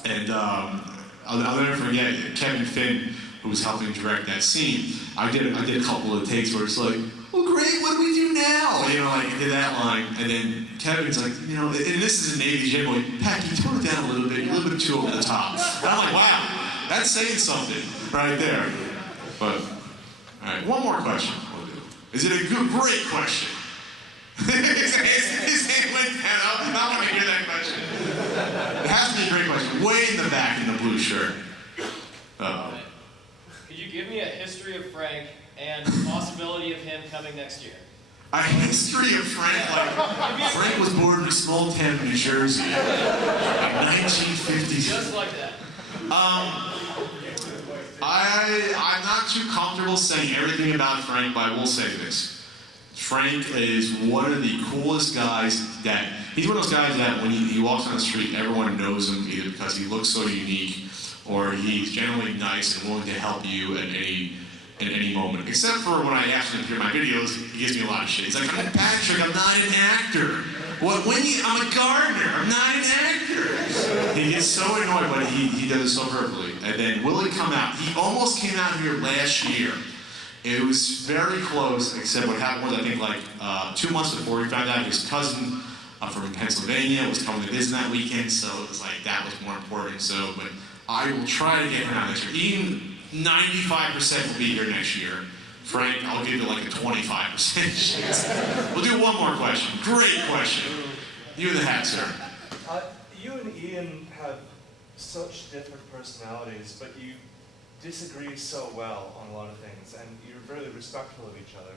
And I'll never forget Kevin Finn, who was helping direct that scene. I did a couple of takes where it's like, well, great, what do we do now? I did that line, and then Kevin's like, and this is a Navy J boy, Pat, can you tone it down a little bit too over the top. And I'm like, wow, that's saying something right there. But, all right, one more question. Is it a great question? His hand went down. I'm not going to hear that question. It has to be a great question. Way in the back in the blue shirt. Could you give me a history of Frank and the possibility of him coming next year? A history of Frank? Like, Frank was born in a small town in New Jersey. Like 1950s. Just like that. I'm not too comfortable saying everything about Frank, but I will say this. Frank is one of the coolest guys he's one of those guys that when he walks on the street, everyone knows him either because he looks so unique or he's generally nice and willing to help you at any moment. Except for when I ask him to appear in my videos, he gives me a lot of shit. He's like, I'm Patrick, I'm not an actor. I'm a gardener, I'm not an actor. He gets so annoyed, but he does it so perfectly. And then will he come out? He almost came out here last year. It was very close, except what happened was I think like 2 months before we found out his cousin from Pennsylvania was coming to visit that weekend, so it was like that was more important. So, but I will try to get him out next year. Even 95% will be here next year. Frank, I'll give you like a 25% chance. We'll do one more question. Great question. You in the hat, sir. You and Ian have such different personalities, but you disagree so well on a lot of things, and you're really respectful of each other.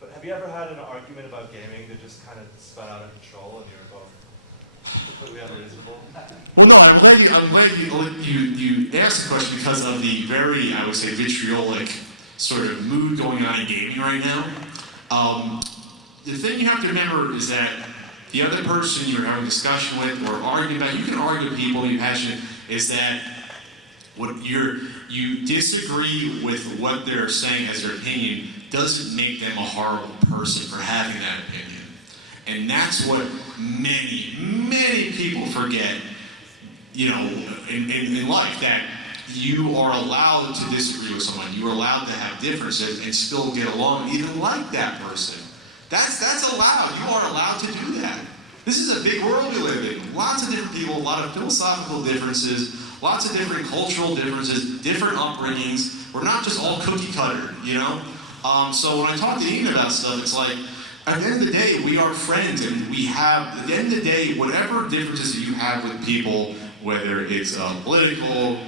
But have you ever had an argument about gaming that just kind of spun out of control and you were both completely unreasonable? Well, no, I'm glad you asked the question because of the very, I would say, vitriolic sort of mood going on in gaming right now. The thing you have to remember is that the other person you're having a discussion with or arguing about, you can argue with people, you're passionate, is that you disagree with what they're saying as their opinion doesn't make them a horrible person for having that opinion. And that's what many people forget, in life, that you are allowed to disagree with someone. You are allowed to have differences and still get along, even like that person. That's allowed. You are allowed to do that. This is a big world we live in. Lots of different people, a lot of philosophical differences, lots of different cultural differences, different upbringings. We're not just all cookie cutter, So when I talk to Ian about stuff, it's like, at the end of the day, we are friends, and we have, at the end of the day, whatever differences that you have with people, whether it's political,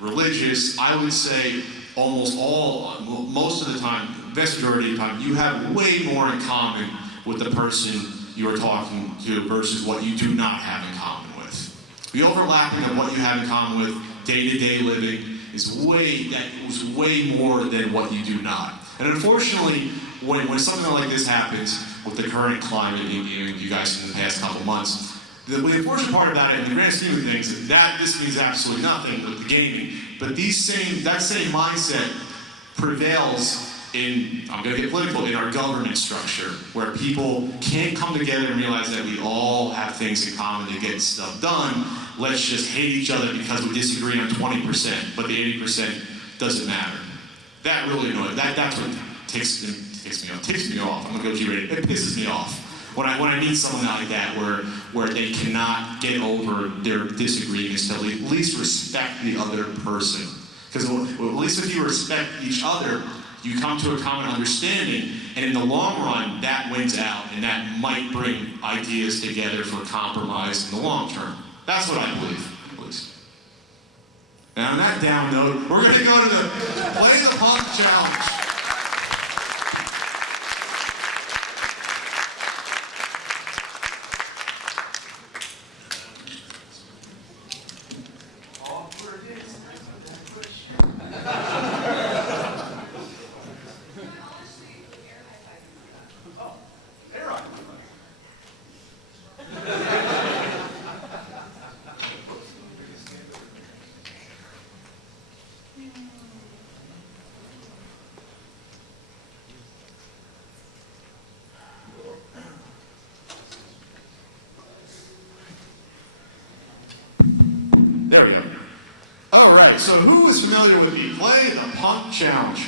religious, I would say most of the time, best majority of the time, you have way more in common with the person you are talking to versus what you do not have in common with. The overlapping of what you have in common with day-to-day living is way more than what you do not. And unfortunately, when something like this happens with the current climate you guys in the past couple months, the unfortunate part about it, in the grand scheme of things, is that this means absolutely nothing with the gaming. But that same mindset prevails I'm going to get political, in our government structure, where people can't come together and realize that we all have things in common to get stuff done. Let's just hate each other because we disagree on 20%, but the 80% doesn't matter. That really annoys. That's what ticks me off. I'm going to go G-rated. It pisses me off when I meet someone like that, where they cannot get over their disagreements to at least respect the other person. Because at least if you respect each other, you come to a common understanding, and in the long run, that wins out, and that might bring ideas together for compromise in the long term. That's what I believe, at least. And on that down note, we're going to go to the Play the Punk Challenge. There we go. All right, so who is familiar with the Play the Punk Challenge?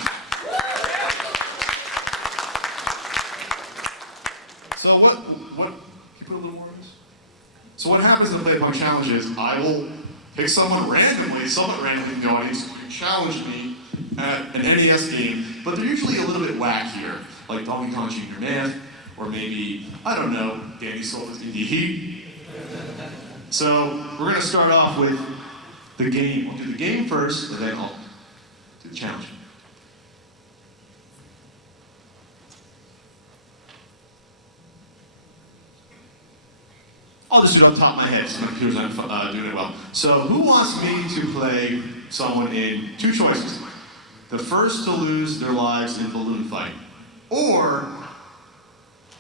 So what, can you put a little more on this? So what happens in the Play the Punk Challenge is I will pick somewhat randomly in the audience who can challenge me at an NES game, but they're usually a little bit wackier, like Donkey Kong Jr. Math, or maybe, I don't know, Danny Sullivan's Indie Heat. So we're going to start off with the game. We'll do the game first, and then I'll do the challenge. I'll just do it off the top of my head, so my computer's not doing it well. So who wants me to play someone in two choices? The first to lose their lives in balloon fight, or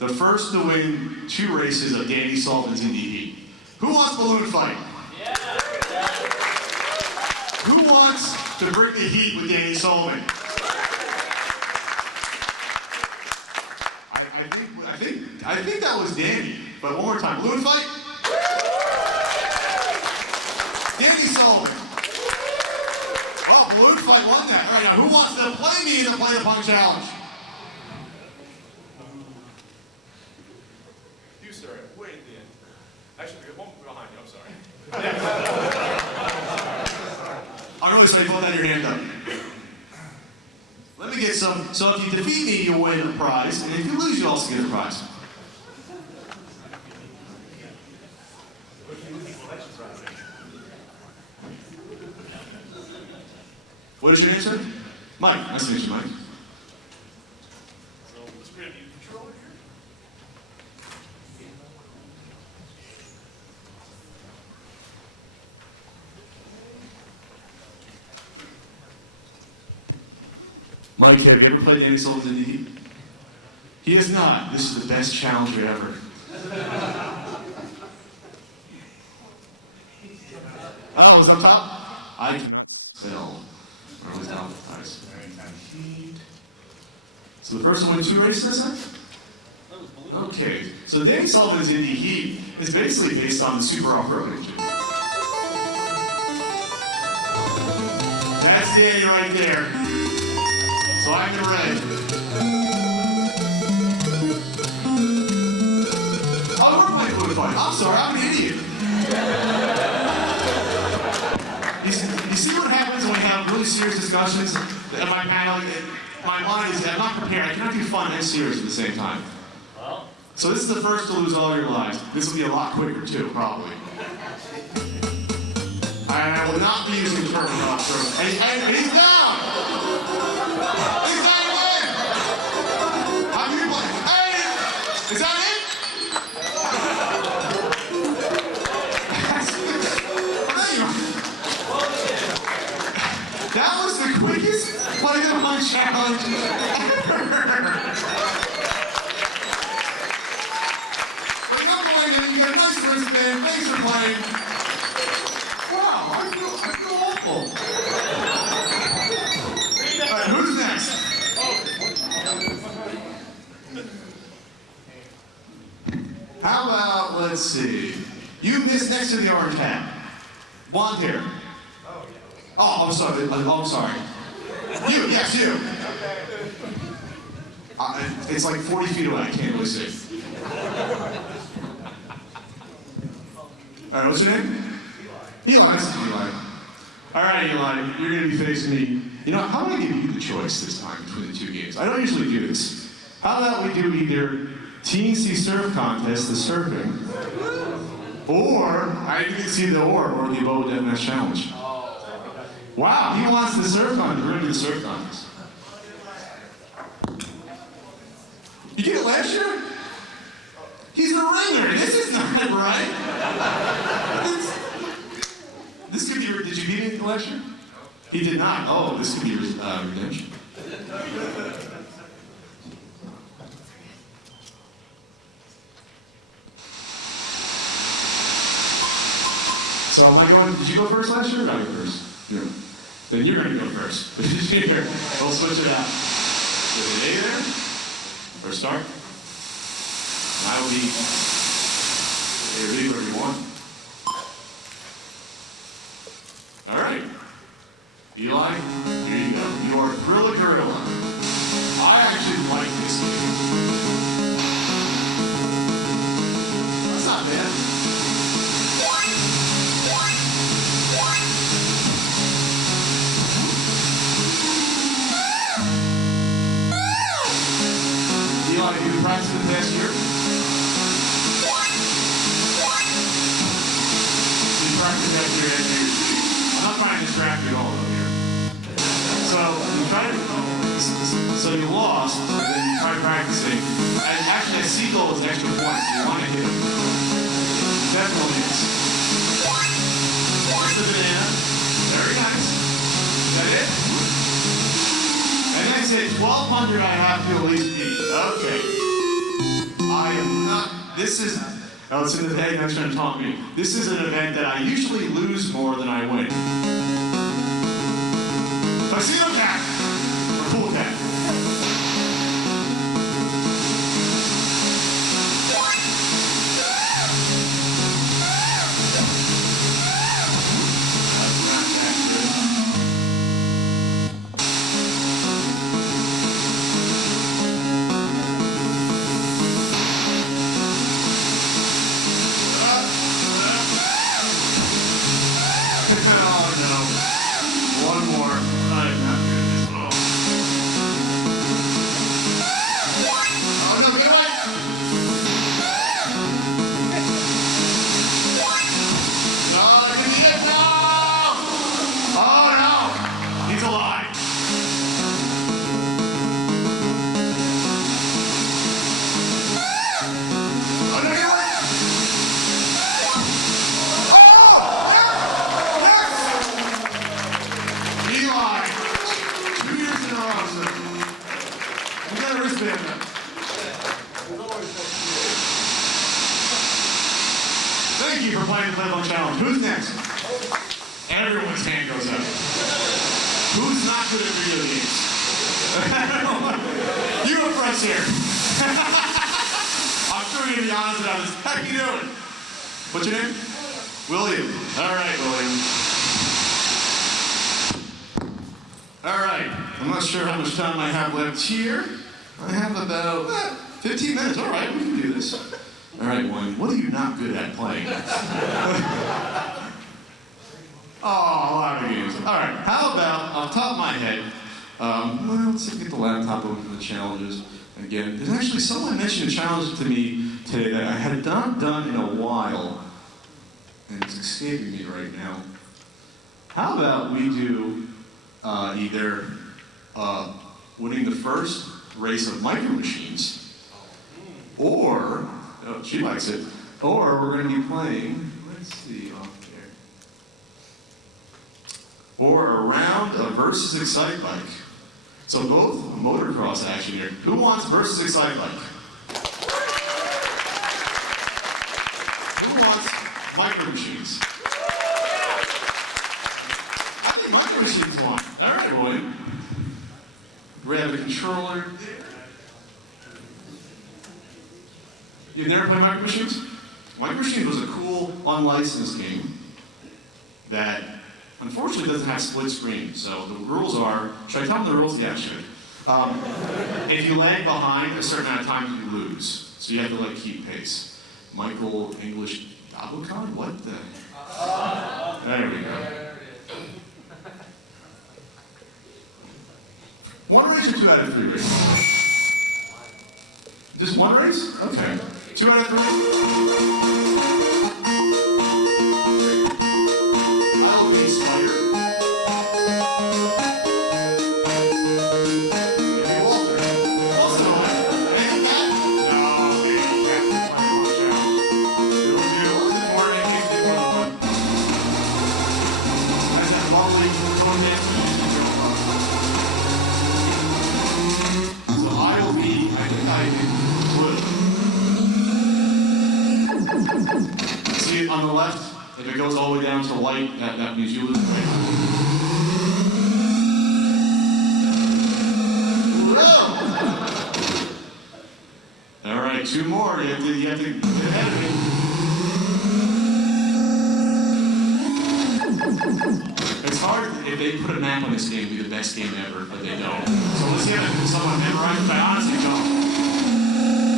the first to win 2 races of Danny Sullivan's Indie Heat. Who wants balloon fight? Yeah. Who wants to bring the heat with Danny Sullivan? I think that was Danny, but one more time. Balloon fight? Danny Sullivan. Wow, balloon fight won that. All right, now who wants to play me in the Play the Punk Challenge? You, sir, way at the end. Actually, we have one behind you, I'm sorry. I'm really sorry, hold down your hand up. Let me get some, so if you defeat me, you win a prize, and if you lose, you also get a prize. What is your name, sir? Mike. Nice to meet you, Mike. So, what's great, you controller here? Mike, have you ever played Danny Sullivan's Indie Heat? He has not. This is the best challenger ever. Oh, was on top? I can fail. Or was down? Nice. So the first one went 2 races, I said? Okay. So Danny Sullivan's Indie Heat is basically based on the Super Off-Road engine. That's Danny right there. So I'm in red. Oh, we're playing balloon fight. I'm sorry, I'm an idiot. You see what happens when we have really serious discussions at my panel? My mind is, I'm not prepared. I cannot do fun and serious at the same time. So this is the first to lose all your lives. This will be a lot quicker too, probably. And I will not be using the purple throw. And he's down! He's down again! How do you play? Hey! Is that it? That was the quickest Play the Punk challenge ever! But you're playing, you got a nice wristband. Thanks for playing. Wow, I feel awful. All right, who's next? You missed next to the orange hat. Blonde hair. Oh, I'm sorry. I'm sorry. You, yes, you. It's like 40 feet away. I can't really see. All right, what's your name? Eli. This is Eli. All right, Eli, you're going to be facing me. You know, how about I give you the choice this time between the two games? I don't usually do this. How about we do either Teensy Surf Contest, the surfing, or I didn't see the or the Bow Deathmatch Challenge. Wow, he wants the surf contest. We're going to do the surf contest. You did it last year? He's a ringer. This is not right. This could be. Did you beat him last year? He did not. Oh, this could be redemption. So am I going? Did you go first last year? Or did I go first? Yeah. Then you're going to go first. Here, we'll switch it out. Is it A there? Or start? I will be A or B, whatever you want. All right. Eli, here you go. You are Gorilla Gorilla. I actually like this game. That's not bad. Eli, have you been practicing the past year? You practiced that year and year. I'm not trying to distract you at all though here. So you tried, so you lost, and then you tried practicing. And actually, a seagull is extra points, so you want to hit him. Definitely is. There's the banana. Very nice. Is that it? And then say 1,200 I have to at least beat. Okay. I am not, this is, oh, it's in the bag next trying to taunt me. This is an event that I usually lose more than I win. Tuxedo cat, or cool cat. Thank you for playing the Playbook Challenge. Who's next? Everyone's hand goes up. Who's not good at video games? You up front here. I'm sure you're going to be honest about this. How you doing? What's your name? William. All right, William. All right. I'm not sure how much time I have left here. I have about 15 minutes. All right, we can do this. All right, William, what are you not good at playing? Oh, a lot of games. All right, how about, off the top of my head, well, let's see, get the laptop open for the challenges. Again, there's actually someone mentioned a challenge to me today that I had not done in a while, and it's escaping me right now. How about we do either winning the first race of Micro Machines, or, oh, she likes it, or we're going to be playing, let's see, off there, or a round of Versus Excite Bike. So both motocross action here. Who wants Versus Excite Bike? Who wants Micro Machines? I think Micro Machines won. All right, William. Grab a controller there. You've never played Micro Machines? Micro Machines was a cool, unlicensed game that unfortunately doesn't have split screen. So the rules are, should I tell them the rules? Yeah, I should. If you lag behind a certain amount of time, you lose. So you have to like keep pace. Michael English Abocon? What the? There we go. One race or 2 out of 3 races? Just one race? Okay. 2 out of 3? I will be Spider. Maybe Walter. Also, handicap? No, handicap. It will do. What was it for? It gives me 1-1. That's that lovely cone dance we used to jump on. So I will be, I think I would. See it on the left? If it goes all the way down to white, that means you lose. Whoa! All right, 2 more. You have to get ahead of me. It's hard if they put a map on this game, it'd be the best game ever, but they don't. So let's get someone memorized, but I honestly don't.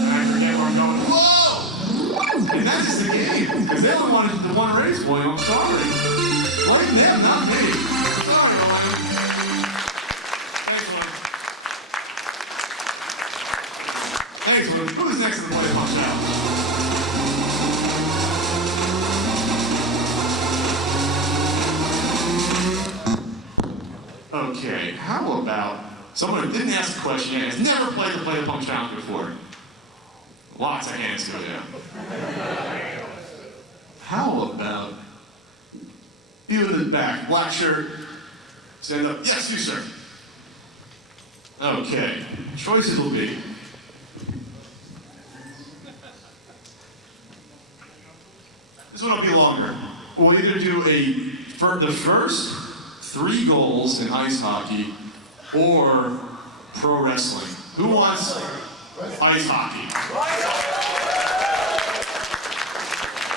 And I forget where I'm going. Whoa! And that is the game, because they only wanted the one race, William. I'm sorry. Blame them, not me. Sorry, William. Thanks, William. Thanks, William. Who's next to the play punch out? Okay, how about someone who didn't ask a question yet, has never played the Play the Punk Challenge before? Lots of hands go down. How about you in the back, black shirt, stand up. Yes, you, sir. Okay, choices will be this one will be longer. We'll either do the first 3 goals in ice hockey or pro wrestling. Who wants ice hockey?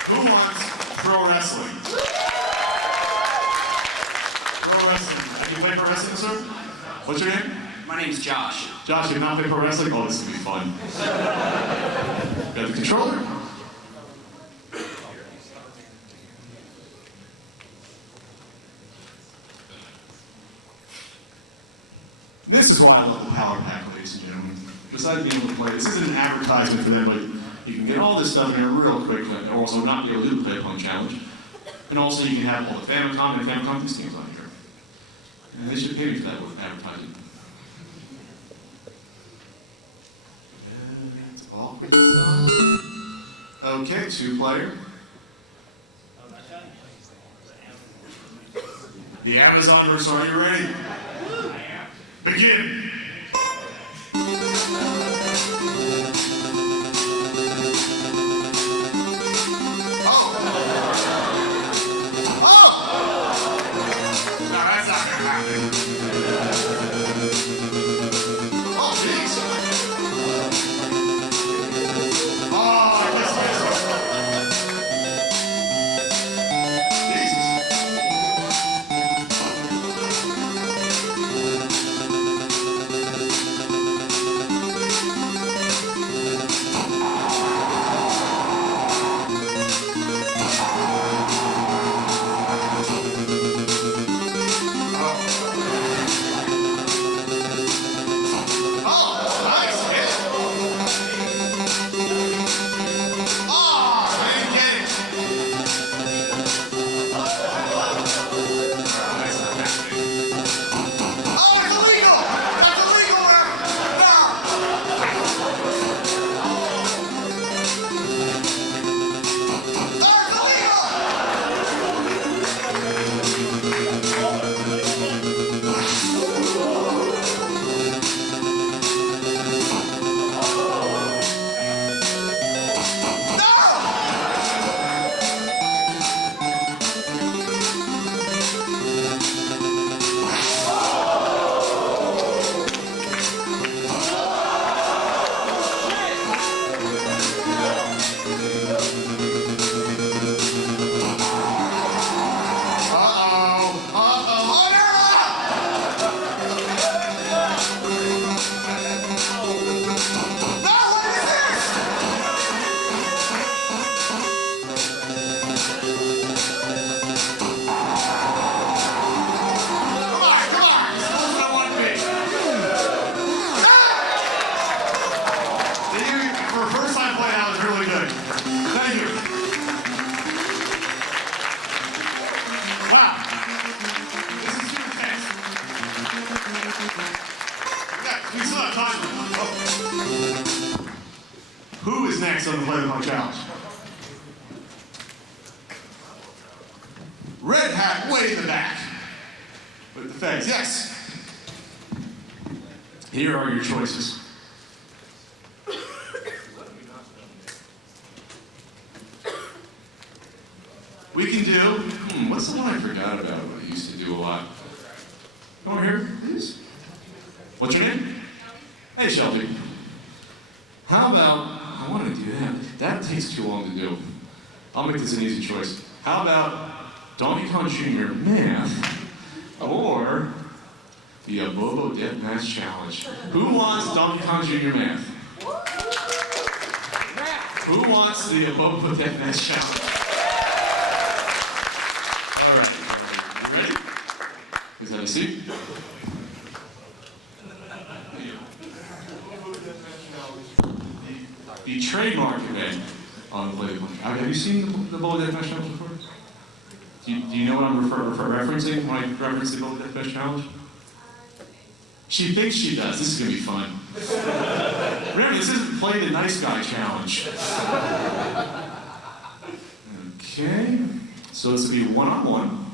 Who wants pro wrestling? Pro wrestling. Have you played pro wrestling, sir? What's your name? My name's Josh. Josh, you have not played pro wrestling? Oh, this is gonna be fun. Got the controller? This is why I love the Power Pack, ladies and gentlemen. Besides being able to play, this isn't an advertisement for them, but you can get all this stuff in here real quick, and also not be able to do the Play Punk Challenge. And also you can have all the Famicom and Famicom Disc games on here. And they should pay me for that with advertising. And it's all okay, 2-player. The Amazon versus, are you ready? Begin! on the Play the Punk Challenge? Red hat way in the back. With the feds, yes. Here are your choices. We can do, what's the one I forgot about? What I used to do a lot. Come over here, please. What's your name? Hey, Shelby. How about, I want to do that. That takes too long to do. I'll make this an easy choice. How about Donkey Kong Jr. Math or the Abobo Deathmatch Challenge? Who wants Donkey Kong Jr. Math? Who wants the Abobo Deathmatch Challenge? All right. You ready? Please have a seat. The trademark event on the Play the Punk. Have you seen the Abobo Deathmatch Challenge before? Do you know what I'm referencing when I reference the Abobo Deathmatch Challenge? She thinks she does. This is going to be fun. Remember, this isn't Play the Nice Guy Challenge. Okay. So this will be one-on-one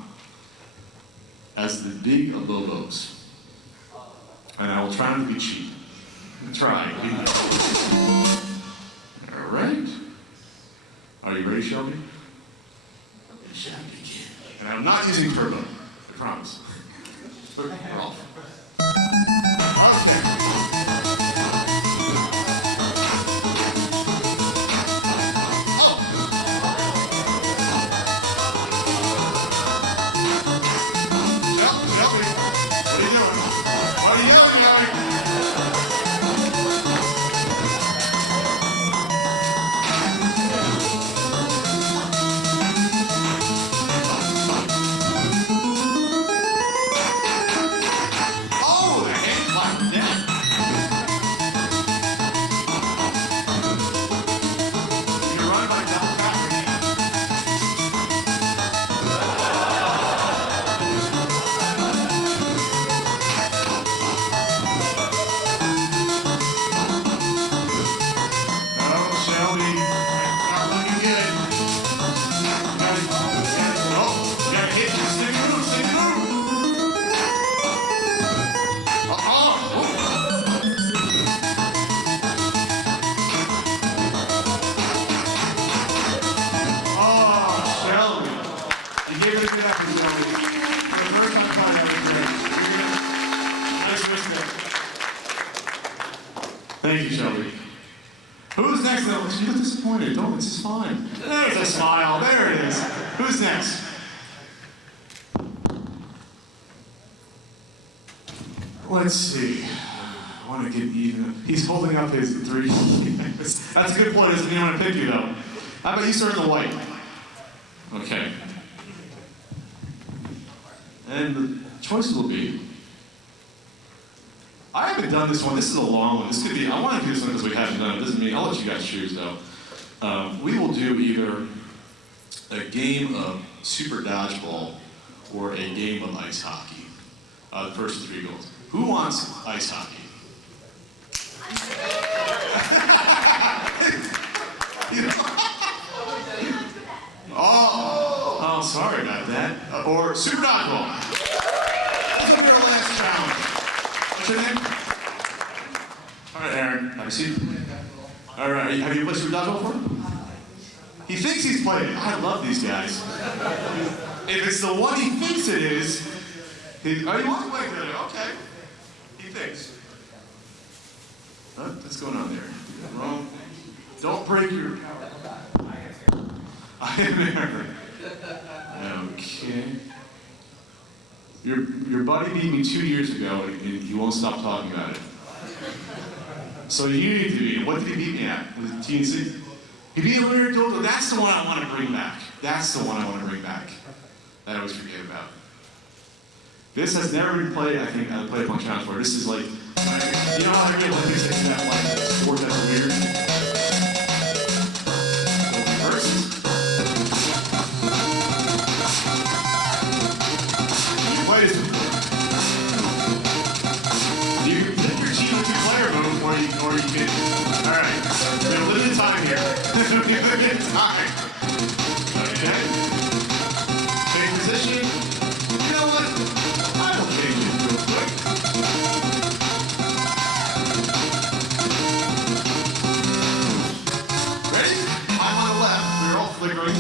as the big Abobos. And I will try not to be cheap. Try. All right. Are you ready, Shelby? And I'm not using turbo. I promise. We're off. Okay. Thank you, Shelby. Who's next? Oh, she looks disappointed. Don't, it's fine. There's a smile. There it is. Who's next? Let's see. I want to get even. He's holding up his 3. That's a good point. Doesn't mean I want to pick you, though. How about you start in the white? Okay. And the choices will be. I haven't done this one. This is a long one. This could be. I want to do this one because we haven't done it. Doesn't mean I'll let you guys choose though. We will do either a game of super dodgeball or a game of ice hockey. The first 3 goals. Who wants ice hockey? Oh, sorry about that. Or super dodgeball. This will be our last challenge. What's your name? All right, Aaron. Have a seat. All right. Have you played super dodgeball before? He thinks he's played it. I love these guys. If it's the one he thinks it is, oh, you want to play it? Okay. He thinks. What's going on there? Wrong. Don't break your. I am Aaron. Okay. Your buddy beat me 2 years ago, and he won't stop talking about it. So you need to beat him. What did he beat me at? Was it TNC? He beat a Lyric Dodo. That's the one I want to bring back. That's the one I want to bring back. That I always forget about. This has never been played, I think, on the Play the Punk Challenge before. This is like, you know how I get Olympics and that like sport that's weird? So reverse. You play this before. You can pick your team with 2-player move, or you can. All right, we have a limited time here. in time. Okay. Change position. You know what? I will change it real quick. Ready? I'm on the left. We're all flickering.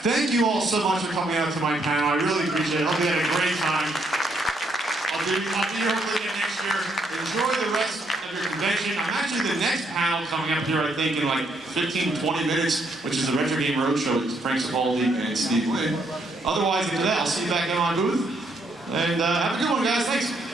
Thank you all so much for coming out to my panel. I really appreciate it. I hope you had a great time. I'll be here hopefully again next year. Enjoy the rest of your convention. I'm actually the next panel coming up here, I think, in like 15, 20 minutes, which is the Retro Game Roadshow with Frank Cipolli and Steve Lynn. Otherwise, after that, I'll see you back in my booth. And have a good one, guys. Thanks.